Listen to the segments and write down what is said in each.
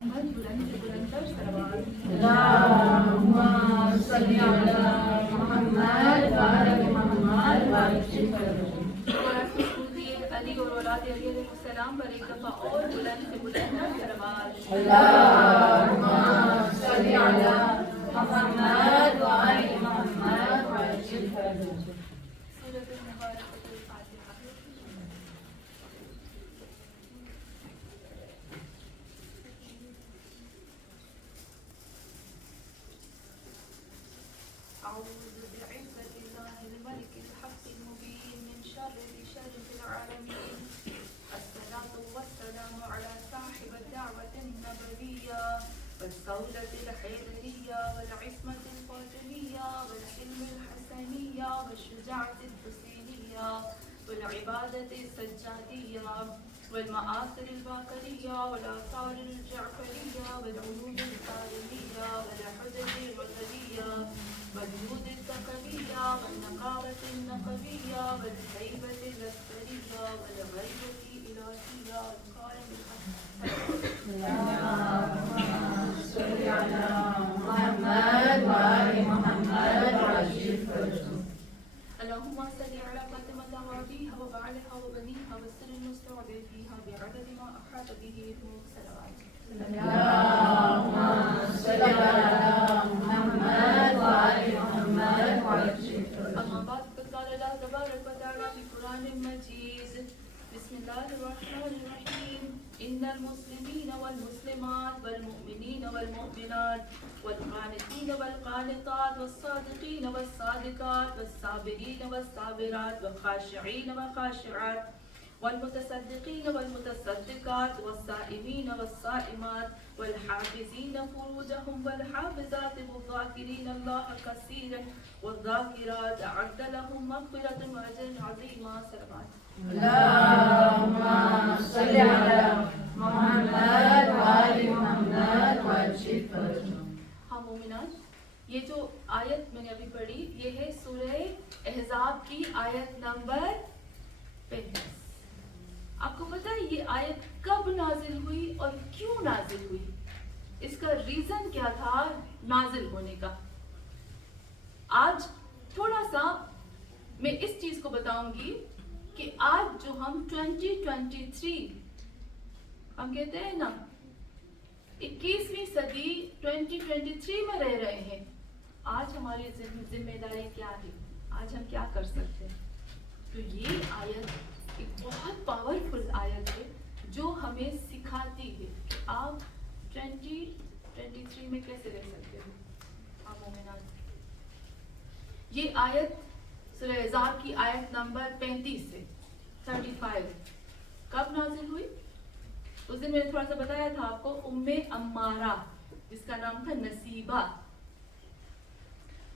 بلند بلندر سلوات اللهم صل على محمد وعلى محمد علی اور اولاد علی علیہ السلام پر ایک دفعہ اور بلند سے بلندر سلوات اللهم صل على محمد وعلى محمد سورۃ المبارکۃ الفاتحہ. أعوذ بعزة الله الملك الحق المبين من شر العالمين. الصلاة والسلام على صاحب الدعوة النبوية والصولة الحيدرية والعصمة الفاطمية والحلم الحسنية والشجاعة الحسينية والعبادة السجادية والمآثر الباقرية والآثار الجعفرية والعلوم الطارمية والحجج الوترية والجود الثقفية والنقابة النقبية والهيبة الأسفرية والغيبة الإلهية والقائم الحق. اللهم صل على محمد وعلى محمد اللهم صل على فاطمة وأبيها وبعلها وبنيها والسر المستودع فيها بعدد ما أحاط به علمك صلوات. اللهم صل على محمد وعلى محمد أما بعد فقد قال الله تبارك وتعالى في القرآن المجيد بسم الله الرحمن الرحيم إن المسلمين والمسلمات والمؤمنين والمؤمنات والقانتين والقانطات والصادقين والصادقات والصابرين والصابرات والخاشعين والخاشعات والمتصدقين والمتصدقات والصائمين والصائمات والحافظين فروجهم والحافظات والذاكرين الله كثيرا والذاكرات أعد لهم مغفرة وأجرا عظيما. صلوات. اللهم صل على محمد وعلى محمد ہاں مومنات، یہ جو آیت میں نے ابھی پڑھی یہ ہے سورہ احزاب کی آیت نمبر 35. آپ کو پتہ ہے یہ آیت کب نازل ہوئی اور کیوں نازل ہوئی؟ اس کا ریزن کیا تھا نازل ہونے کا؟ آج تھوڑا سا میں اس چیز کو بتاؤں گی کہ آج جو ہم 2023 ہم کہتے ہیں نا 21ویں صدی 2023 میں رہ رہے ہیں. آج ہماری ذمہ داری کیا ہے؟ آج ہم کیا کر سکتے ہیں؟ تو یہ آیت ایک بہت پاورفل آیت ہے جو ہمیں سکھاتی ہے کہ آپ 2023 میں کیسے رہ سکتے ہو. آپ مومنات، یہ آیت سورہ احزاب کی آیت نمبر 35 سے 35 کب نازل ہوئی؟ اس دن میں نے تھوڑا سا بتایا تھا آپ کو ام امارہ جس کا نام تھا نصیبہ،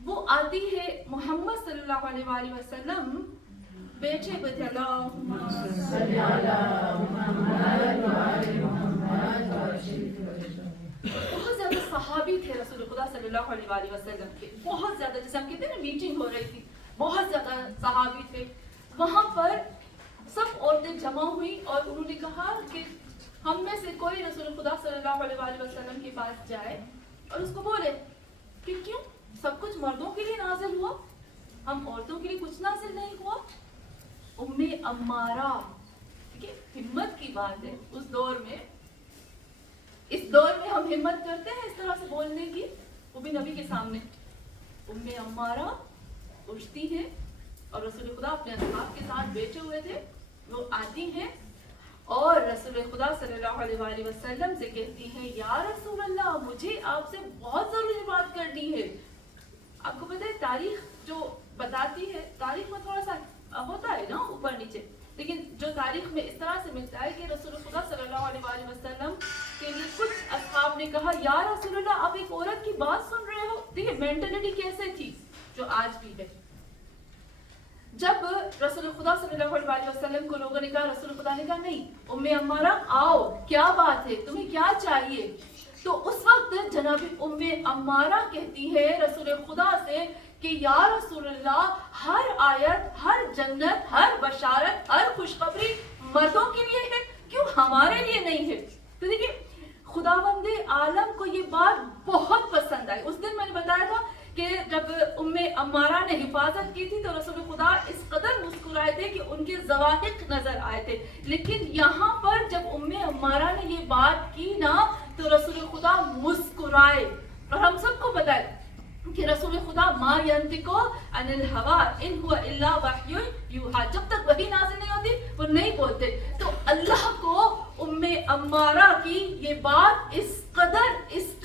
وہ آتی ہے محمد صلی اللہ علیہ وآلہ وسلم بیٹھے ہوئے تھے. اللہم صل على محمد وعلى محمد. بہت زیادہ صحابی تھے رسول خدا صلی اللہ علیہ وآلہ وسلم کے، بہت زیادہ، جیسے ہم کہتے ہیں نا میٹنگ ہو رہی تھی، بہت زیادہ صحابی تھے. وہاں پر سب عورتیں جمع ہوئی اور انہوں نے کہا کہ ہم میں سے کوئی رسول خدا صلی اللہ علیہ وآلہ وسلم کے پاس جائے اور اس کو بولے کہ کیوں سب کچھ مردوں کے لیے نازل ہوا، ہم عورتوں کے لیے کچھ نازل نہیں ہوا. ام امارہ، ٹھیک ہے، ہمت کی بات ہے. اس دور میں ہم ہمت کرتے ہیں اس طرح سے بولنے کی، وہ بھی نبی کے سامنے. ام امارہ اٹھتی ہیں اور رسول خدا اپنے اصحاب کے ساتھ بیٹھے ہوئے تھے، وہ آتی ہیں اور رسول خدا صلی اللہ علیہ وآلہ وسلم سے کہتی ہیں یا رسول اللہ مجھے آپ سے بہت ضروری بات کرنی ہے. آپ کو پتہ ہے تاریخ جو بتاتی ہے، تاریخ میں تھوڑا سا ہوتا ہے نا اوپر نیچے، لیکن جو تاریخ میں اس طرح سے ملتا ہے کہ رسول خدا صلی اللہ علیہ وآلہ وسلم کے لیے کچھ اصحاب نے کہا یا رسول اللہ آپ ایک عورت کی بات سن رہے ہو. دیکھیں مینٹلٹی کیسے تھی جو آج بھی ہے. جب رسول خدا صلی اللہ علیہ وسلم کو لوگوں نے کہا، رسول خدا نے کہا نہیں ام امارہ آؤ، کیا بات ہے، تمہیں کیا چاہیے؟ تو اس وقت جناب ام امارہ کہتی ہے رسول خدا سے کہ یا رسول اللہ ہر آیت، ہر جنت، ہر بشارت، ہر خوشخبری مردوں کے لیے ہے، کیوں ہمارے لیے نہیں ہے؟ تو دیکھیے खुदावंद आलम को ये बात बहुत पसंद आई। उस दिन मैंने बताया था कि जब उम्मे अम्मारा ने हिफाजत की थी तो रसूल खुदा इस कदर मुस्कुराए थे कि उनके ज़वाहिक नजर आए थे। लेकिन यहाँ पर जब उम्मे अम्मारा ने ये बात की ना तो रसूल खुदा मुस्कुराए। और हम सबको पता है कि रसूल खुदा मा यंतिको अनिल हवा इन हुवा इल्ला वह्युन यूहा, जब तक वही नाज़िल नहीं होती वो नहीं बोलते। तो अल्लाह को उम्मे अम्मारा की ये बात इस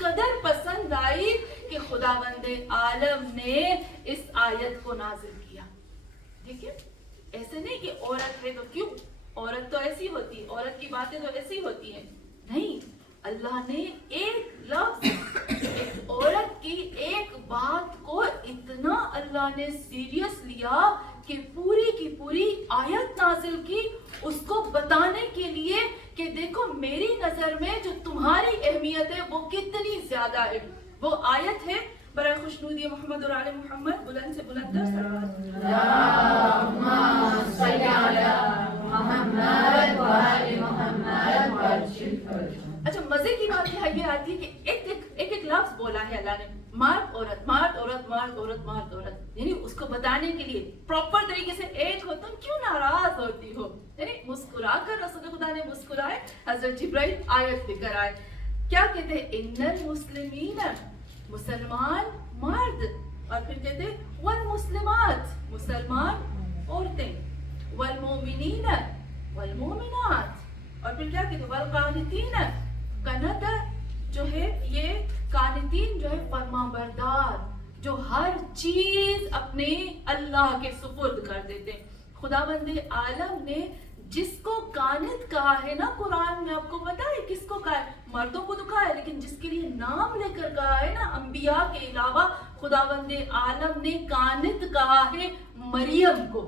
कदर पसंद आई कि खुदावंद आलम ने इस आयत को नाजिल किया। ठीक है, ऐसे नहीं कि औरत है तो क्यों, औरत तो ऐसी होती है, औरत की बातें तो ऐसी होती हैं, नहीं, अल्लाह ने एक लफ्ज, एक औरत की एक बात को इतना अल्लाह ने सीरियस लिया कि पूरी की पूरी आयत नाजिल की उसको बताने के लिए कि देखो मेरी नजर में जो तुम्हारी अहमियत है वो कितनी ज्यादा है। वो आयत है बड़ा खुशनूदी मोहम्मद और आले मोहम्मद, बुलंद से बुलंद अच्छा, मजे की बात ये आती है कि एक लफ्ज बोला है अल्लाह ने, मर्द औरत, मर्द औरत, मर्द औरत, मर्द औरत, यानी उसको बताने के लिए प्रॉपर तरीके से एक हो, तुम क्यों नाराज होती हो, यानी मुस्कुरा कर रसूल खुदा ने मुस्कुराए, हजरत जिब्राइल आयत लेकर आए। क्या कहते हैं, इन्नल मुस्लिमीन, मुसलमान मर्द, और फिर कहते हैं वल मुस्लिमात, मुसलमान औरतें, वल मोमिनीन वल मोमिनात, और फिर क्या कहते हैं वल कानितीन, कनत जो है ये कानितीन जो है फरमाबरदार, जो हर चीज अपने अल्लाह के सुपुर्द कर देते हैं। खुदावंद आलम ने जिसको कानित कहा है ना कुरान में, आपको पता है किसको कहा है, मर्दों को तो कहा है, लेकिन जिसके लिए नाम लेकर कहा है ना अंबिया के अलावा, खुदावंद आलम ने कानित कहा है मरियम को,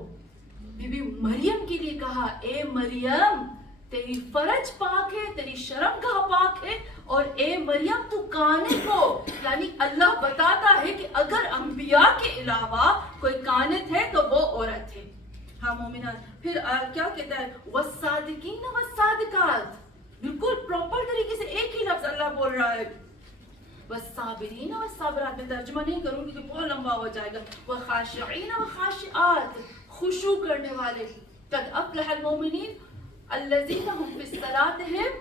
बीबी मरियम के लिए कहा, ए मरियम तेरी फरज पाक है, तेरी शर्म का पाक है, और ए मरियम तू कानित हो, यानी अल्लाह बताता है कि अगर अंबिया के अलावा कोई कानित है तो वो औरत है। हाँ मोमिना, फिर क्या कहता है वस्सादिकीन वस्सादिकात, बिल्कुल प्रॉपर तरीके से एक ही लफ्ज अल्लाह बोल रहा है। वस्साबिरीन वस्साबिरात, मैं तर्जुमा नहीं करूंगी कि बहुत लंबा हो जाएगा। वखाशिईन वखाशिआत, खुशू करने वाले, कद अफ्लहल मोमिनीन अल्लज़ीना हुम फिस्सलातिहिम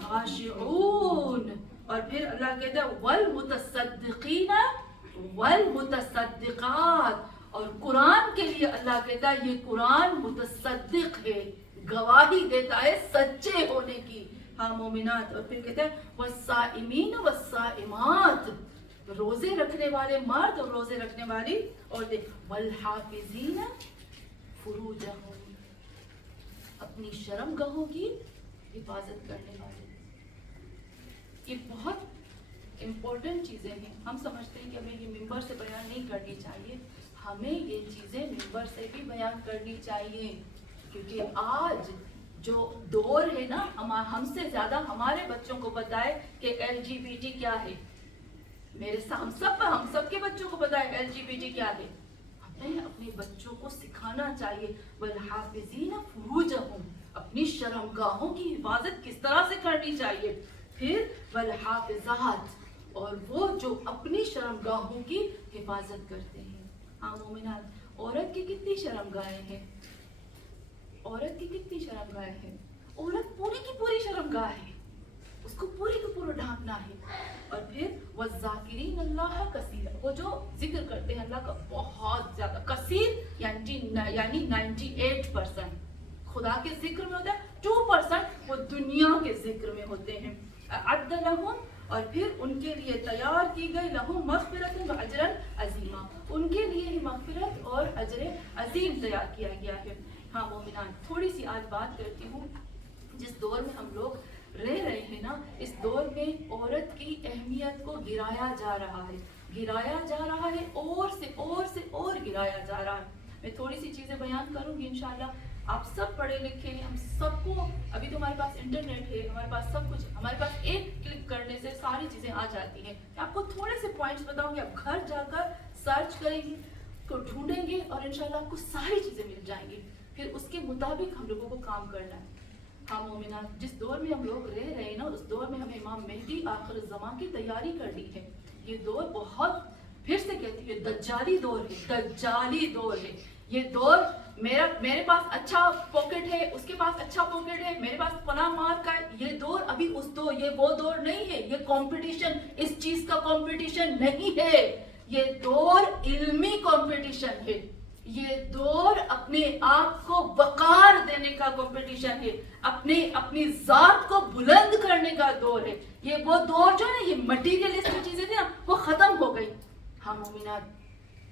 खाशिऊन, और फिर अल्लाह कहता है वल मुतसद्दिकीन वल मुतसद्दिकात, और कुरान के लिए अल्लाह कहता है ये कुरान मुतसद्दिक है, गवाही देता है सच्चे होने की। हाँ मोमिनात, और फिर कहता है वस्साइमीन वस्साइमात, रोजे रखने वाले मर्द और रोजे रखने वाली औरतें, वल हाफिजीन फुरूजहुम, अपनी शर्मगाहों की हिफाजत करने वाले। ये बहुत इम्पोर्टेंट चीजें हैं। हम समझते हैं कि हमें ये मिंबर से बयान नहीं करनी चाहिए, हमें ये चीजें मिंबर से भी बयान करनी चाहिए, क्योंकि आज जो दौर है ना, हमसे ज्यादा हमारे बच्चों को पता है कि LGBT क्या है। हम सब के बच्चों को पता है LGBT क्या है। हमें अपने बच्चों को सिखाना चाहिए वल हाफिजीन फुरूजहुम, अपनी शर्मगाहों की हिफाजत किस तरह से करनी चाहिए। फिर वल हाफिजात, और वो जो अपनी शर्मगाहों की हिफाजत करते हैं। हाँ मोमिनात, औरत की कितनी शर्मगाहें हैं, औरत की कितनी शर्मगाहें हैं, औरत पूरी की पूरी शर्मगाह है, उसको पूरी को पूरा ढांकना है। और फिर वज़ाकिरीन अल्लाह कसीरा, वो जो जिक्र करते हैं अल्लाह का बहुत ज्यादा, कसीर यानी 98% खुदा के जिक्र में होता है, 2% वो दुनिया के जिक्र में होते हैं। अद्द लहुम, और फिर उनके लिए तैयार की गई लहुम मग़फ़िरतुन व अजरन अज़ीमा, उनके लिए ही मग़फ़िरत और अजर अजीम तैयार किया गया है। हाँ मोमिनान, थोड़ी सी आज बात करती हूँ, जिस दौर में हम लोग रह रहे हैं ना, इस दौर में औरत की अहमियत को गिराया जा रहा है, गिराया जा रहा है, और गिराया जा रहा है। मैं थोड़ी सी चीजें बयान करूंगी इंशाल्लाह। आप सब पढ़े लिखे हैं, हम सबको, अभी तो हमारे पास इंटरनेट है, हमारे पास सब कुछ, हमारे पास एक क्लिक करने से सारी चीजें आ जाती हैं। आपको थोड़े से पॉइंट्स बताऊंगी, आप घर जाकर सर्च करेंगे तो ढूंढेंगे और इंशाल्लाह आपको सारी चीजें मिल जाएंगी। फिर उसके मुताबिक हम लोगों को काम करना है। हाँ मोमिनात, जिस दौर में हम लोग रह रहे हैं ना, उस दौर में हमें इमाम मेहदी आखिर ज़मां की तैयारी करनी है। ये दौर बहुत, फिर से कहती है, दज्जाली दौर है, दज्जाली दौर है। ये दौर मेरे पास अच्छा पॉकेट है, उसके पास अच्छा पॉकेट है, मेरे पास फला मार्क का है, ये दौर अभी उस दौर, ये वो दौर नहीं है। ये कंपटीशन इस चीज का कंपटीशन नहीं है, ये दौर इल्मी कंपटीशन है। ये दौर अपने आप को वकार देने का कंपटीशन है, अपनी जात को बुलंद करने का दौर है। ये वो दौर जो है, ये मटीरियलिस्टिक चीजें थी ना, वो खत्म हो गई। हाँ मोमिनात,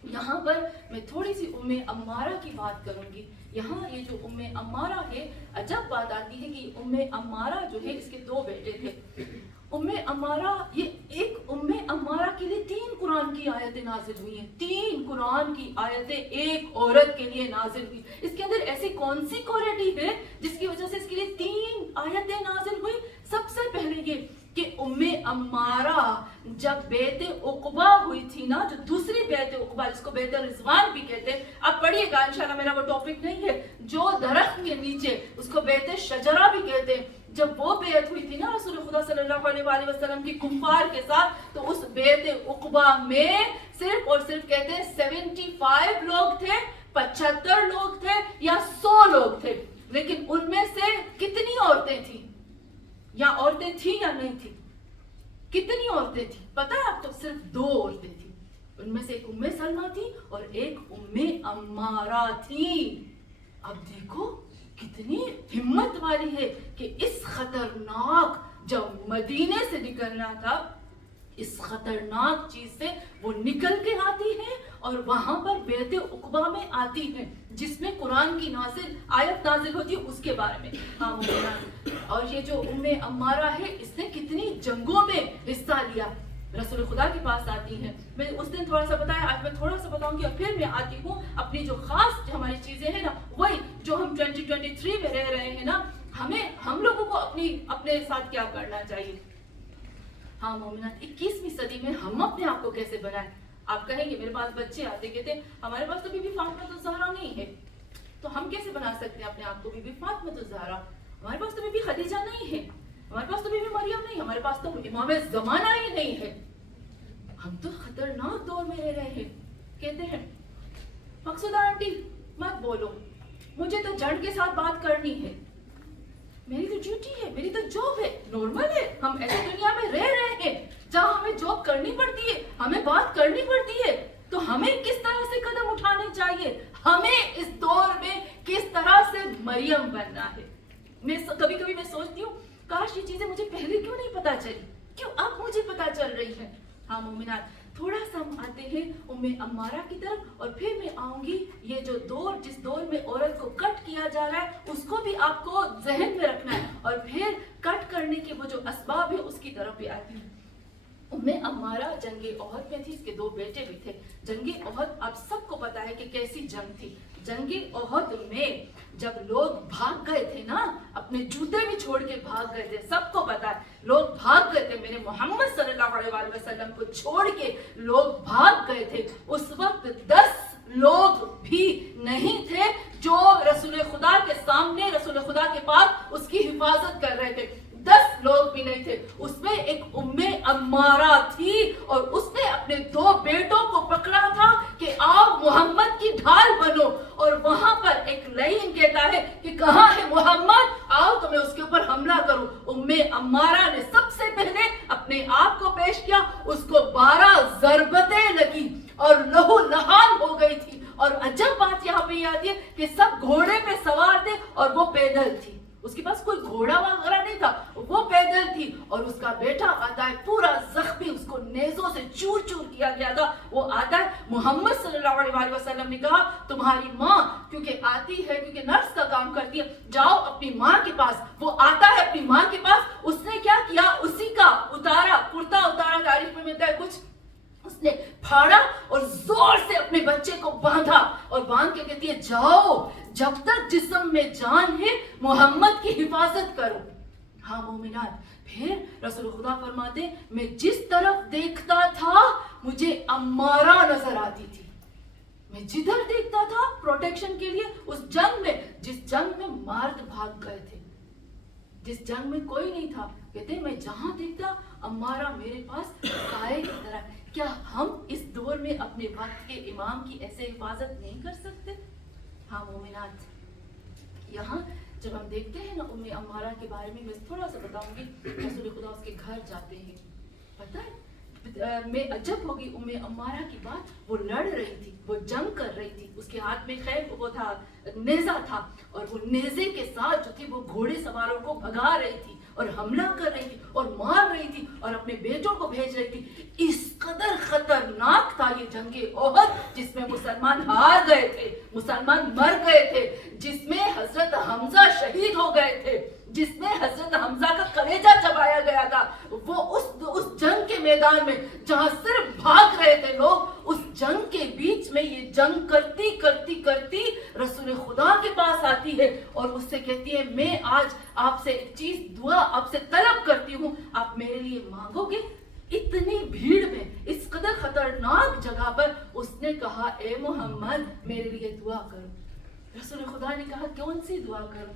यहाँ पर मैं थोड़ी सी उम्मे अम्मारा की बात करूंगी। यहाँ ये जो उम्मे अम्मारा है, अजब बात आती है कि उम्मे अम्मारा जो है, इसके 2 बेटे थे। उम्मे अम्मारा, ये एक उम्मे अम्मारा के लिए 3 कुरान की आयतें नाजिल हुई हैं। 3 कुरान की आयतें एक औरत के लिए नाजिल हुई। इसके अंदर ऐसी कौन सी क्वालिटी है जिसकी वजह से इसके लिए 3 आयतें नाजिल हुई? सबसे पहले ये कि उम्मे अम्मारा जब बेते उक़बा हुई थी ना, जो दूसरी बेते उक़बा, जिसको बेते रिज़वान भी कहते हैं, आप पढ़िएगा इंशाल्लाह, मेरा वो टॉपिक नहीं है, जो दरख्त के नीचे, उसको बेते शजरा भी कहते हैं। जब वो बेत हुई थी ना रसूल खुदा सल्लल्लाहु अलैहि वसल्लम की कुफार के साथ, तो उस बेते उक़बा में सिर्फ और सिर्फ कहते हैं 75 लोग थे, 75 लोग थे या 100 लोग थे। लेकिन उनमें से कितनी औरतें थी, या औरतें थी या नहीं थी? कितनी औरतें थी पता है आपको? सिर्फ 2 औरतें थी। उनमें से एक उम्मे सलमा थी और एक उम्मे अम्मारा थी। अब देखो कितनी हिम्मत वाली है कि इस खतरनाक, जब मदीने से निकलना था, इस खतरनाक चीज से वो निकल के आती है और वहां पर बेते उक़बा में आती है, जिसमें कुरान की आयत नाजिल होती है उसके बारे में। हाँ, और ये जो उम्मे अम्मारा है, इसने कितनी जंगों में हिस्सा लिया। रसूल खुदा के पास आती है, मैं उस दिन थोड़ा सा बताया, आज मैं थोड़ा सा बताऊंगी और फिर मैं आती हूँ अपनी जो खास हमारी चीजें हैं ना, वही जो हम 2023 में रह रहे हैं ना, हम लोगों को अपने साथ क्या करना चाहिए। हाँ मोमिनात, 21वीं सदी में हम अपने आप को कैसे बनाएं। आप कहेंगे, मेरे पास बच्चे आते कहते हमारे पास तो बीबी फातिमा ज़हरा नहीं है, तो हम कैसे बना सकते हैं अपने आप को बीबी फातिमा ज़हरा? हमारे पास तो बीबी खदीजा नहीं है, हमारे पास तो बीबी मरियम नहीं, हमारे पास तो इमाम ज़माना ही नहीं है। हम तो खतरनाक दौर में रह रहे हैं। कहते हैं मकसूदा आंटी मत बोलो, मुझे तो जड़ के साथ बात करनी है, मेरी तो ड्यूटी है, मेरी तो जॉब है। नॉर्मल है, हम ऐसे दुनिया में रह रहे हैं जहाँ हमें जॉब करनी पड़ती है, हमें बात करनी पड़ती है। तो हमें किस तरह से कदम उठाने चाहिए, हमें इस दौर में किस तरह से मरियम बनना है। कभी कभी मैं सोचती हूँ, काश ये चीजें मुझे पहले क्यों नहीं पता चली, क्यों अब मुझे पता चल रही है। हाँ मोमिनात, थोड़ा सा हम आते हैं उम्मे अम्मारा की तरफ और फिर मैं आऊंगी ये जो दौर, जिस दौर में औरत को कट किया जा रहा है, उसको भी आपको जहन में रखना है और फिर कट करने के वो जो असबाब है उसकी तरफ भी आती है। उम्मे अम्मारा जंगे ओहद में थी, इसके 2 बेटे भी थे। जंगे ओहद आप सबको पता है कि कैसी जंग थी। जंगे ओहद में जब लोग भाग गए थे ना, अपने जूते भी छोड़ के भाग गए थे, सबको पता है, लोग भाग गए थे, मेरे मोहम्मद सल्लल्लाहु अलैहि वसल्लम को छोड़ के लोग भाग गए थे। उस वक्त 10 लोग भी नहीं थे जो रसूल खुदा के सामने, रसूल खुदा के पास उसकी हिफाजत कर रहे थे। 10 लोग भी नहीं थे। उसमें एक उम्मे अम्मारा थी और उसने अपने 2 बेटों को पकड़ा था कि आप मोहम्मद की ढाल बनो, और वहां पर एक लाइन कहता है कि कहाँ है मोहम्मद, आओ तो मैं उसके ऊपर हमला करूं। उम्मे अम्मारा ने सबसे पहले अपने आप को पेश किया, उसको 12 ज़रबतें लगी और लहू लहान हो गई थी। और अजब बात यहाँ पे आती है कि सब घोड़े पे सवार थे और वो पैदल थी, उसके पास कोई घोड़ा वगैरह नहीं था, वो पैदल थी। और उसका बेटा आता है पूरा जख्मी, उसको नेज़ों से चूर चूर किया गया था। वो आता है, मोहम्मद सल्लल्लाहु अलैहि वसल्लम ने कहा तुम्हारी माँ क्योंकि आती है, क्योंकि नर्स का काम करती है, जाओ अपनी माँ के पास। वो आता है अपनी माँ के पास, उसने क्या किया, उसी का उतारा, कुर्ता उतारा, तारीफ में मिलता है कुछ, उसने फाड़ा और जोर से अपने बच्चे को बांधा और बांध के कहती है जाओ, जब तक जिस्म में जान है मोहम्मद की हिफाजत करो। हाँ मोमिनात, फिर रसूल खुदा फरमाते मैं जिस तरफ देखता था मुझे अम्मारा नजर आती थी। मैं जिधर देखता था प्रोटेक्शन के लिए, उस जंग में, जिस जंग में मर्द भाग गए थे, जिस जंग में कोई नहीं था, कहते मैं जहां देखता अम्मारा मेरे पास साए की तरह। क्या हम इस दौर में अपने वक्त के इमाम की ऐसे हिफाजत नहीं कर सकते? हाँ मोमिनात, यहाँ जब हम देखते हैं ना उम्मे अम्मारा के बारे में, मैं थोड़ा सा बताऊंगी। रसूल खुदा उसके घर जाते हैं, पता है मैं अजब होगी उम्मे अम्मारा की बात। वो लड़ रही थी, वो जंग कर रही थी, उसके हाथ में खैर वो था नेजा था, और वो नेजे के साथ जो थी वो घोड़े सवारों को भगा रही थी और हमला कर रही थी और मार रही थी और अपने बेटों को भेज रही थी। इस कदर खतरनाक था ये जंगे ओहद, जिसमें मुसलमान हार गए थे, मुसलमान मर गए थे, जिसमें हजरत हमजा शहीद हो गए थे, जिसमें हजरत हमजा का कलेजा चबाया गया था। वो उस जंग के मैदान में जहां सिर्फ भाग रहे थे लोग, उस जंग के बीच में ये जंग करती करती करती रसूल खुदा के पास आती है और उससे कहती है मैं आज आपसे एक चीज दुआ आपसे तलब करती हूँ, आप मेरे लिए मांगोगे? इतनी भीड़ में, इस कदर खतरनाक जगह पर उसने कहा ए मोहम्मद मेरे लिए दुआ करो। रसूल खुदा ने कहा कौन सी दुआ करूं?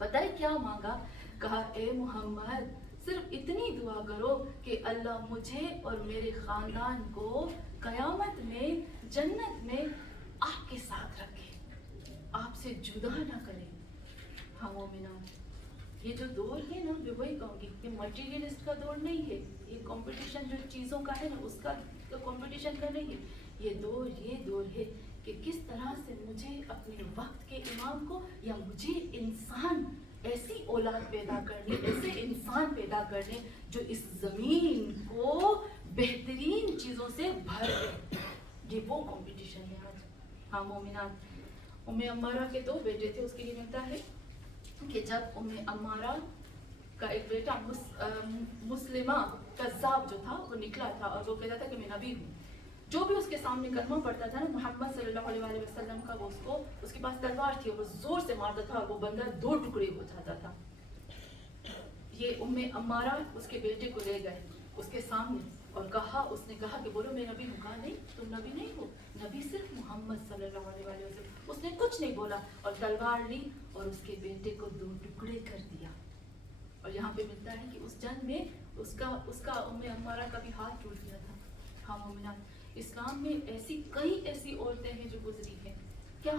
पता है क्या मांगा? कहा ए मोहम्मद सिर्फ इतनी दुआ करो कि अल्लाह मुझे और मेरे खानदान को कयामत में जन्नत में आपके साथ रखे, आपसे जुदा ना करे। हाँ मोमिनात, ये जो दौर है ना, मैं वही कहूँगी, ये मटीरियलिस्ट का दौर नहीं है, ये कंपटीशन जो चीज़ों का है ना उसका कंपटीशन का नहीं है। ये दौर है कि किस तरह से मुझे अपने वक्त के इमाम को, या मुझे इंसान ऐसी औलाद पैदा करनी, ऐसे इंसान पैदा करने जो इस ज़मीन को बेहतरीन चीज़ों से भर दे। ये वो कंपटीशन है आज। हाँ मोमिनात, उम्मे अम्मारा के 2 बेटे थे। उसके लिए मिलता है कि जब उम्मे अम्मारा का एक बेटा मुस्लिमा कज़्ज़ाब जो था वो निकला था और वो कहता था कि मैं नबी हूँ, जो भी उसके सामने कलमा पड़ता था ना मोहम्मद सल्लल्लाहु अलैहि वसल्लम का, वो उसको, उसके पास तलवार थी, वो जोर से मारता था और वो बंदा 2 टुकड़े हो जाता था। ये उम्मे अम्मारा उसके बेटे को ले गए उसके सामने और कहा, उसने कहा कि बोलो मैं नबी हूँ। कहा नहीं तुम नबी नहीं हो, नबी सिर्फ मोहम्मद सल्लल्लाहु अलैहि वसल्लम। उसने कुछ नहीं बोला और तलवार ली और उसके बेटे को 2 टुकड़े कर दिया। और यहाँ पे मिलता है कि उस जंग में उसका उम्मे अम्मारा का भी हाथ टूट गया था। हाँ मोमिनात, इस्लाम में कई ऐसी औरतें हैं जो गुजरी हैं। क्या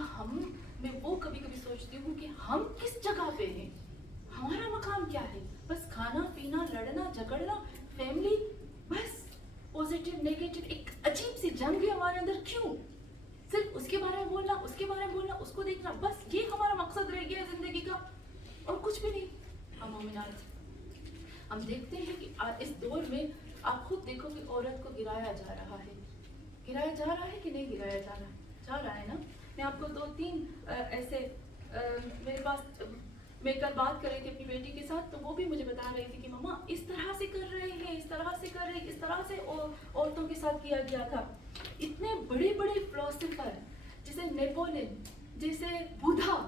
मैं वो कभी कभी सोचती हूँ कि हम किस जगह पे हैं, हमारा मकाम क्या है? बस खाना पीना, लड़ना झगड़ना, फैमिली, बस पॉजिटिव नेगेटिव, एक अजीब सी जंग है हमारे अंदर। क्यों? सिर्फ उसके बारे में बोलना, उसके बारे में बोलना, उसको देखना, बस ये हमारा मकसद रह गया है जिंदगी का, और कुछ भी नहीं। हम मोमिनात, हम देखते हैं कि इस दौर में आप खुद देखो कि औरत को गिराया जा रहा है। गिराया जा रहा है कि नहीं गिराया जा रहा है ना? मैं आपको 2-3 ऐसे मेरे पास, मैं कल बात कर रही थी अपनी बेटी के साथ, तो वो भी मुझे बता रही थी कि मम्मा इस तरह से कर रहे हैं, इस तरह से कर रहे हैं, इस तरह से औरतों के साथ किया गया था। इतने बड़े बड़े फिलोसोफर जैसे नेपोलियन, जैसे बुद्धा,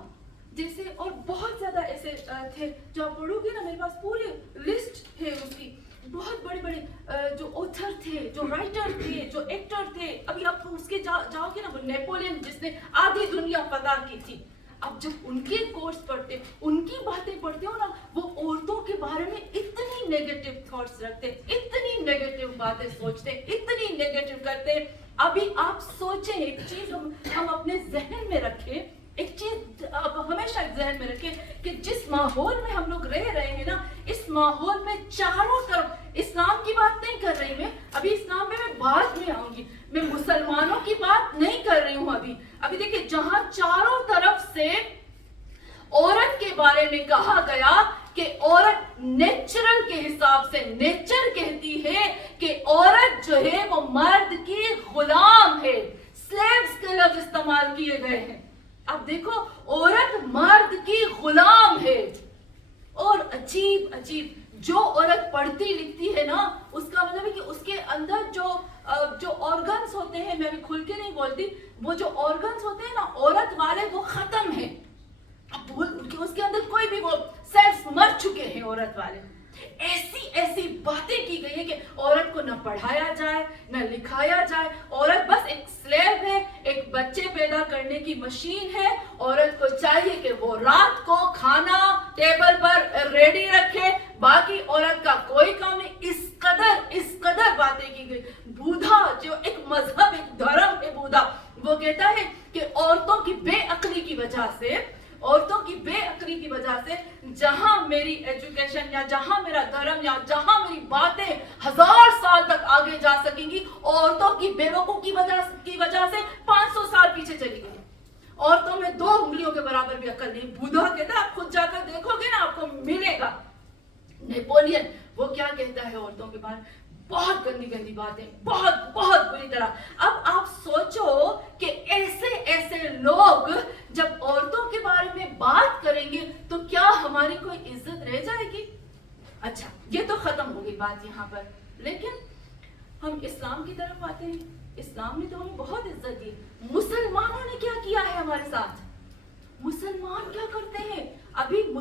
जैसे और बहुत ज्यादा ऐसे थे जो आप पढ़ोगे ना, मेरे पास पूरी लिस्ट है उसकी। बहुत बड़े बड़े जो ऑथर थे, जो राइटर थे, जो एक्टर थे। अभी आप उसके जाओगे ना, वो नेपोलियन जिसने आधी दुनिया फतह की थी, अब जब उनके कोर्स पढ़ते, उनकी बातें पढ़ते हो ना, वो औरतों के बारे में इतनी नेगेटिव थॉट्स रखते, इतनी नेगेटिव बातें सोचते, इतनी नेगेटिव करते। अभी आप सोचें, एक चीज हम अपने जहन में रखें, एक चीज आप हमेशा जहन में रखें कि जिस माहौल में हम लोग रह रहे हैं ना, इस माहौल में चारों तरफ, इस्लाम की बात नहीं कर रही मैं, अभी इस्लाम में मैं बाद में आऊंगी, मैं मुसलमानों की बात नहीं कर रही हूँ अभी देखिए, जहां चारों तरफ से औरत के बारे में कहा गया कि औरत नेचुरल के हिसाब से, नेचर कहती है कि औरत जो है वो मर्द की गुलाम है, स्लेव्स के लफ्ज इस्तेमाल किए गए हैं। अब देखो, औरत मर्द की गुलाम है। और अजीब अजीब जो औरत पढ़ती लिखती है ना, उसका मतलब है कि उसके अंदर जो ऑर्गन्स होते हैं, मैं अभी खुल के नहीं बोलती, वो जो ऑर्गन्स होते हैं ना औरत वाले, वो खत्म है। अब उसके अंदर कोई भी वो सेल्स मर चुके हैं औरत वाले। ऐसी बातें की गई है कि औरत को न पढ़ाया जाए, न लिखाया जाए, औरत बस एक स्लेव है, एक बच्चे पैदा करने की मशीन है। औरत को चाहिए कि वो रात को खाना टेबल पर रेडी रखे, बाकी औरत का कोई काम नहीं। इस कदर बातें की गई। बूढ़ा जो एक मजहब, एक धर्म है बूढ़ा, वो कहता है कि औरतों की बेअक्ली की वजह से जहां मेरी एजुकेशन या जहां मेरा धर्म या जहां मेरी बातें 1000 साल तक आगे जा सकेंगी, औरतों की बेवकूफी की वजह से 500 साल पीछे चली गई। औरतों में 2 उंगलियों के बराबर भी अकल नहीं। बुद्धा कहता है आप खुद जाकर देखोगे ना, आपको मिलेगा। नेपोलियन वो क्या कहता है औरतों के बारे में? बहुत गंदी बातें, बहुत बुरी तरह। अब आप सोचो कि ऐसे लोग जब औरतों के बारे में बात करेंगे तो क्या हमारी कोई इज्जत रह जाएगी? अच्छा, ये तो खत्म हो गई बात यहाँ पर, लेकिन हम इस्लाम की तरफ आते हैं। इस्लाम ने तो हमें बहुत इज्जत दी। मुसलमानों ने क्या किया है हमारे साथ? मुसलमान क्या करते हैं? अभी हम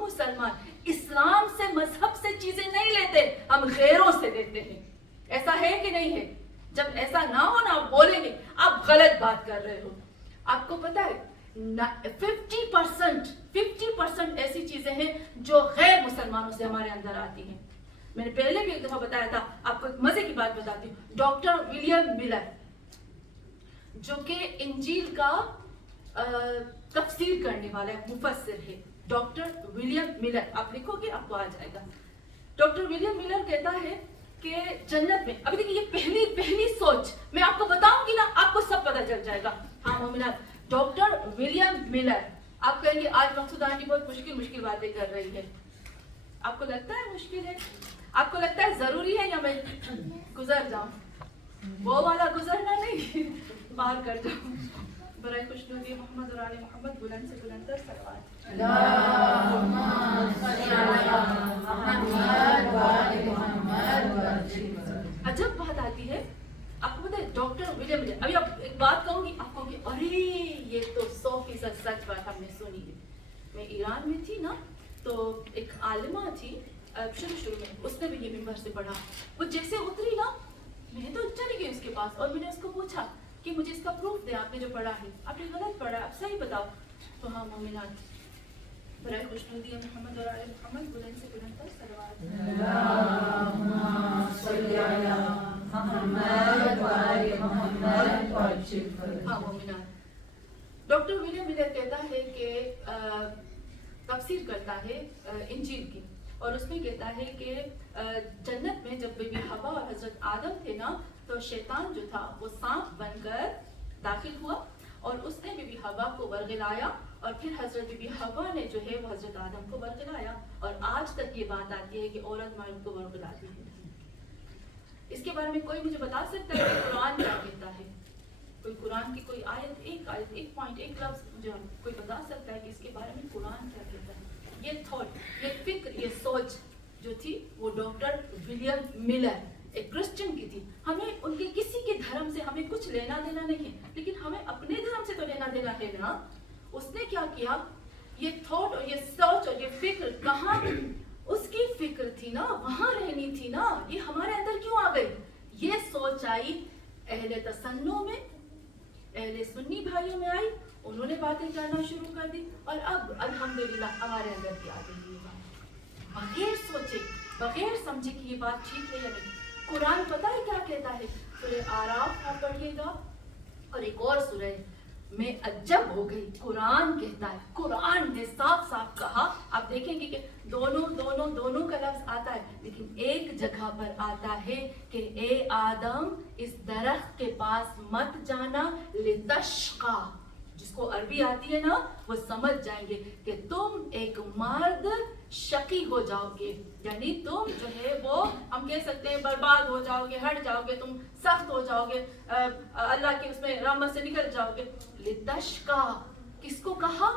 मुसलमान इस्लाम से, मजहब से चीजें नहीं लेते, हम गैरों से लेते हैं। ऐसा है कि नहीं है? जब ऐसा ना हो ना, आप बोलेंगे आप गलत बात कर रहे हो। आपको पता है 50% ऐसी चीजें हैं जो गैर मुसलमानों से हमारे अंदर आती हैं। मैंने पहले भी एक दफा बताया था, आपको एक मजे की बात बताती हूँ। डॉक्टर विलियम मिलर जो कि इंजील का तफसीर करने वाला है, मुफस्सिर है, डॉक्टर विलियम मिलर। आप लिखोगे आपको आ जाएगा। डॉक्टर विलियम मिलर कहता है कि जन्नत में, अभी देखिए ये पहली सोच मैं आपको बताऊंगी ना, आपको सब पता चल जाएगा। हाँ मोमिना, डॉक्टर विलियम मिलर। आप कहेंगे आज मकसूद आंटी बहुत मुश्किल बातें कर रही है। आपको लगता है मुश्किल है? आपको लगता है जरूरी है या मैं गुजर जाऊं? वो वाला गुजरना नहीं, बाहर कर जाऊं। बराए खुशनुदी मोहम्मद और आले मोहम्मद, बुलंद से बुलंद तर सलवात। अजब बात आती है। आपको पता है डॉक्टर विलियम मिलर, अभी आप एक बात कहूंगी आपको कि अरे ये तो 100% सच बात हमने सुनी है। मैं ईरान में थी ना, तो एक आलिमा थी शुरू में, उसने भी ये मिंबर से पढ़ा। वो जैसे उतरी ना, मैं तो चली गई उसके पास और मैंने उसको पूछा कि मुझे इसका प्रूफ दे, आपने जो पढ़ा है, आपने गलत पढ़ा है, आप सही बताओ। तो हाँ मोमिनात, बराए खुशनुदी मोहम्मद और आले मोहम्मद, बुलंद से बुलंद तर सलवात। हाँ मोमिनात, डॉक्टर विलियम मिलर कहता है कि तफसीर करता है इंजील की, और उसमें कहता है कि जन्नत में जब बीबी हवा और हजरत आदम थे ना, तो शैतान जो था वो सांप बनकर दाखिल हुआ और उसने बीबी हवा को वरगिलाया, और फिर हजरत बीबी हवा ने जो है वो हजरत आदम को वरगिलाया। और आज तक ये बात आती है कि औरत मर्द को वरगिलाती है। इसके बारे में कोई मुझे बता सकता है कि कुरान क्या कहता है? कोई कुरान की कोई आयत, एक पॉइंट, एक लफ्ज मुझे कोई बता सकता है कि इसके बारे में कुरान क्या कहता है? ये थॉट, ये फिक्र, ये सोच जो थी वो डॉक्टर विलियम मिलर, एक क्रिश्चियन की थी। हमें उनके किसी के धर्म से हमें कुछ लेना देना नहीं है, लेकिन हमें अपने धर्म से तो लेना देना है ना। उसने क्या किया, ये थॉट और ये सोच और ये फिक्र कहाँ, उसकी फिक्र थी ना, वहां रहनी थी ना, ये हमारे अंदर क्यों आ गई? ये सोच आई अहले तसन्नो में, अहले सुन्नी भाइयों में आई, उन्होंने बातें करना शुरू कर दी, और अब अल्हम्दुलिल्लाह हमारे अंदर भी आ गई ये बात। बगैर सोचे, बगैर समझे कि ये बात ठीक है या नहीं। कुरान पता है क्या कहता है? सूरह आराफ आप पढ़िएगा, और एक और सूरह में अजब हो गई, कुरान कहता है, कुरान ने साफ साफ कहा, आप देखेंगे कि दोनों का लफ्ज आता है, लेकिन एक जगह पर आता है कि ए आदम इस दरख्त के पास मत जाना, लितश्का, जिसको अरबी आती है ना वो समझ जाएंगे कि तुम एक मर्द शकी हो जाओगे, यानी तुम जो है वो हम कह सकते हैं बर्बाद हो जाओगे, हट जाओगे, तुम सख्त हो जाओगे, अल्लाह की उसमें रहमत से निकल जाओगे। लितश्का किसको कहा?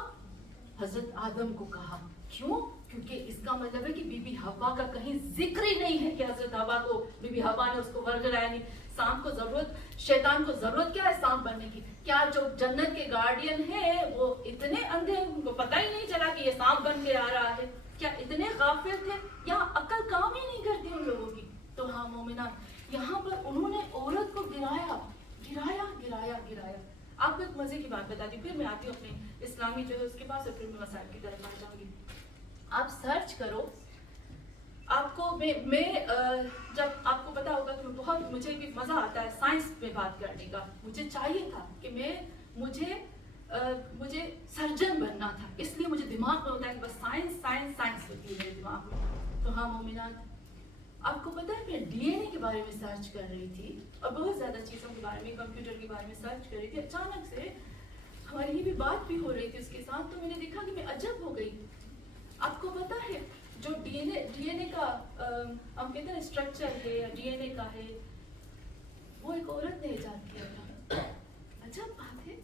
हजरत आदम को कहा। क्यों? क्योंकि इसका मतलब है कि बीबी हवा का कहीं जिक्र ही नहीं है कि हजरत हवा को, बीबी हवा ने उसको वरगलाया नहीं। सांप को जरूरत, शैतान को जरूरत क्या है सांप बनने की? क्या जो जन्नत के गार्डियन है वो इतने अंधे, उनको पता ही नहीं चला कि ये सांप बन के आ रहा है? क्या इतने गाफिल थे या अकल काम ही नहीं करती उन लोगों की? तो हाँ मोमिना, यहाँ पर उन्होंने औरत को गिराया। आपको एक मजे की बात बताती हूँ, फिर मैं आती हूँ अपने इस्लामी जो है उसके पास, और फिर मैं मसाइल की तरफ आ जाऊंगी। आप सर्च करो, आपको मैं जब आपको पता होगा कि मुझे भी मज़ा आता है साइंस पे बात करने का। मुझे चाहिए था कि मुझे सर्जन बनना था, इसलिए मुझे दिमाग में होता है कि बस साइंस साइंस साइंस होती है मेरे दिमाग में। तो हाँ मोमिनात, आपको पता है मैं डीएनए के बारे में सर्च कर रही थी और बहुत ज़्यादा चीज़ों के बारे में, कंप्यूटर के बारे में सर्च कर रही थी। अचानक से हमारी ये भी बात भी हो रही थी उसके साथ, तो मैंने देखा कि मैं अजब हो गई। आपको पता है जो डीएनए का हम कहते हैं स्ट्रक्चर है या डीएनए का है, वो एक औरत ने इजाद किया था। अजब बात है।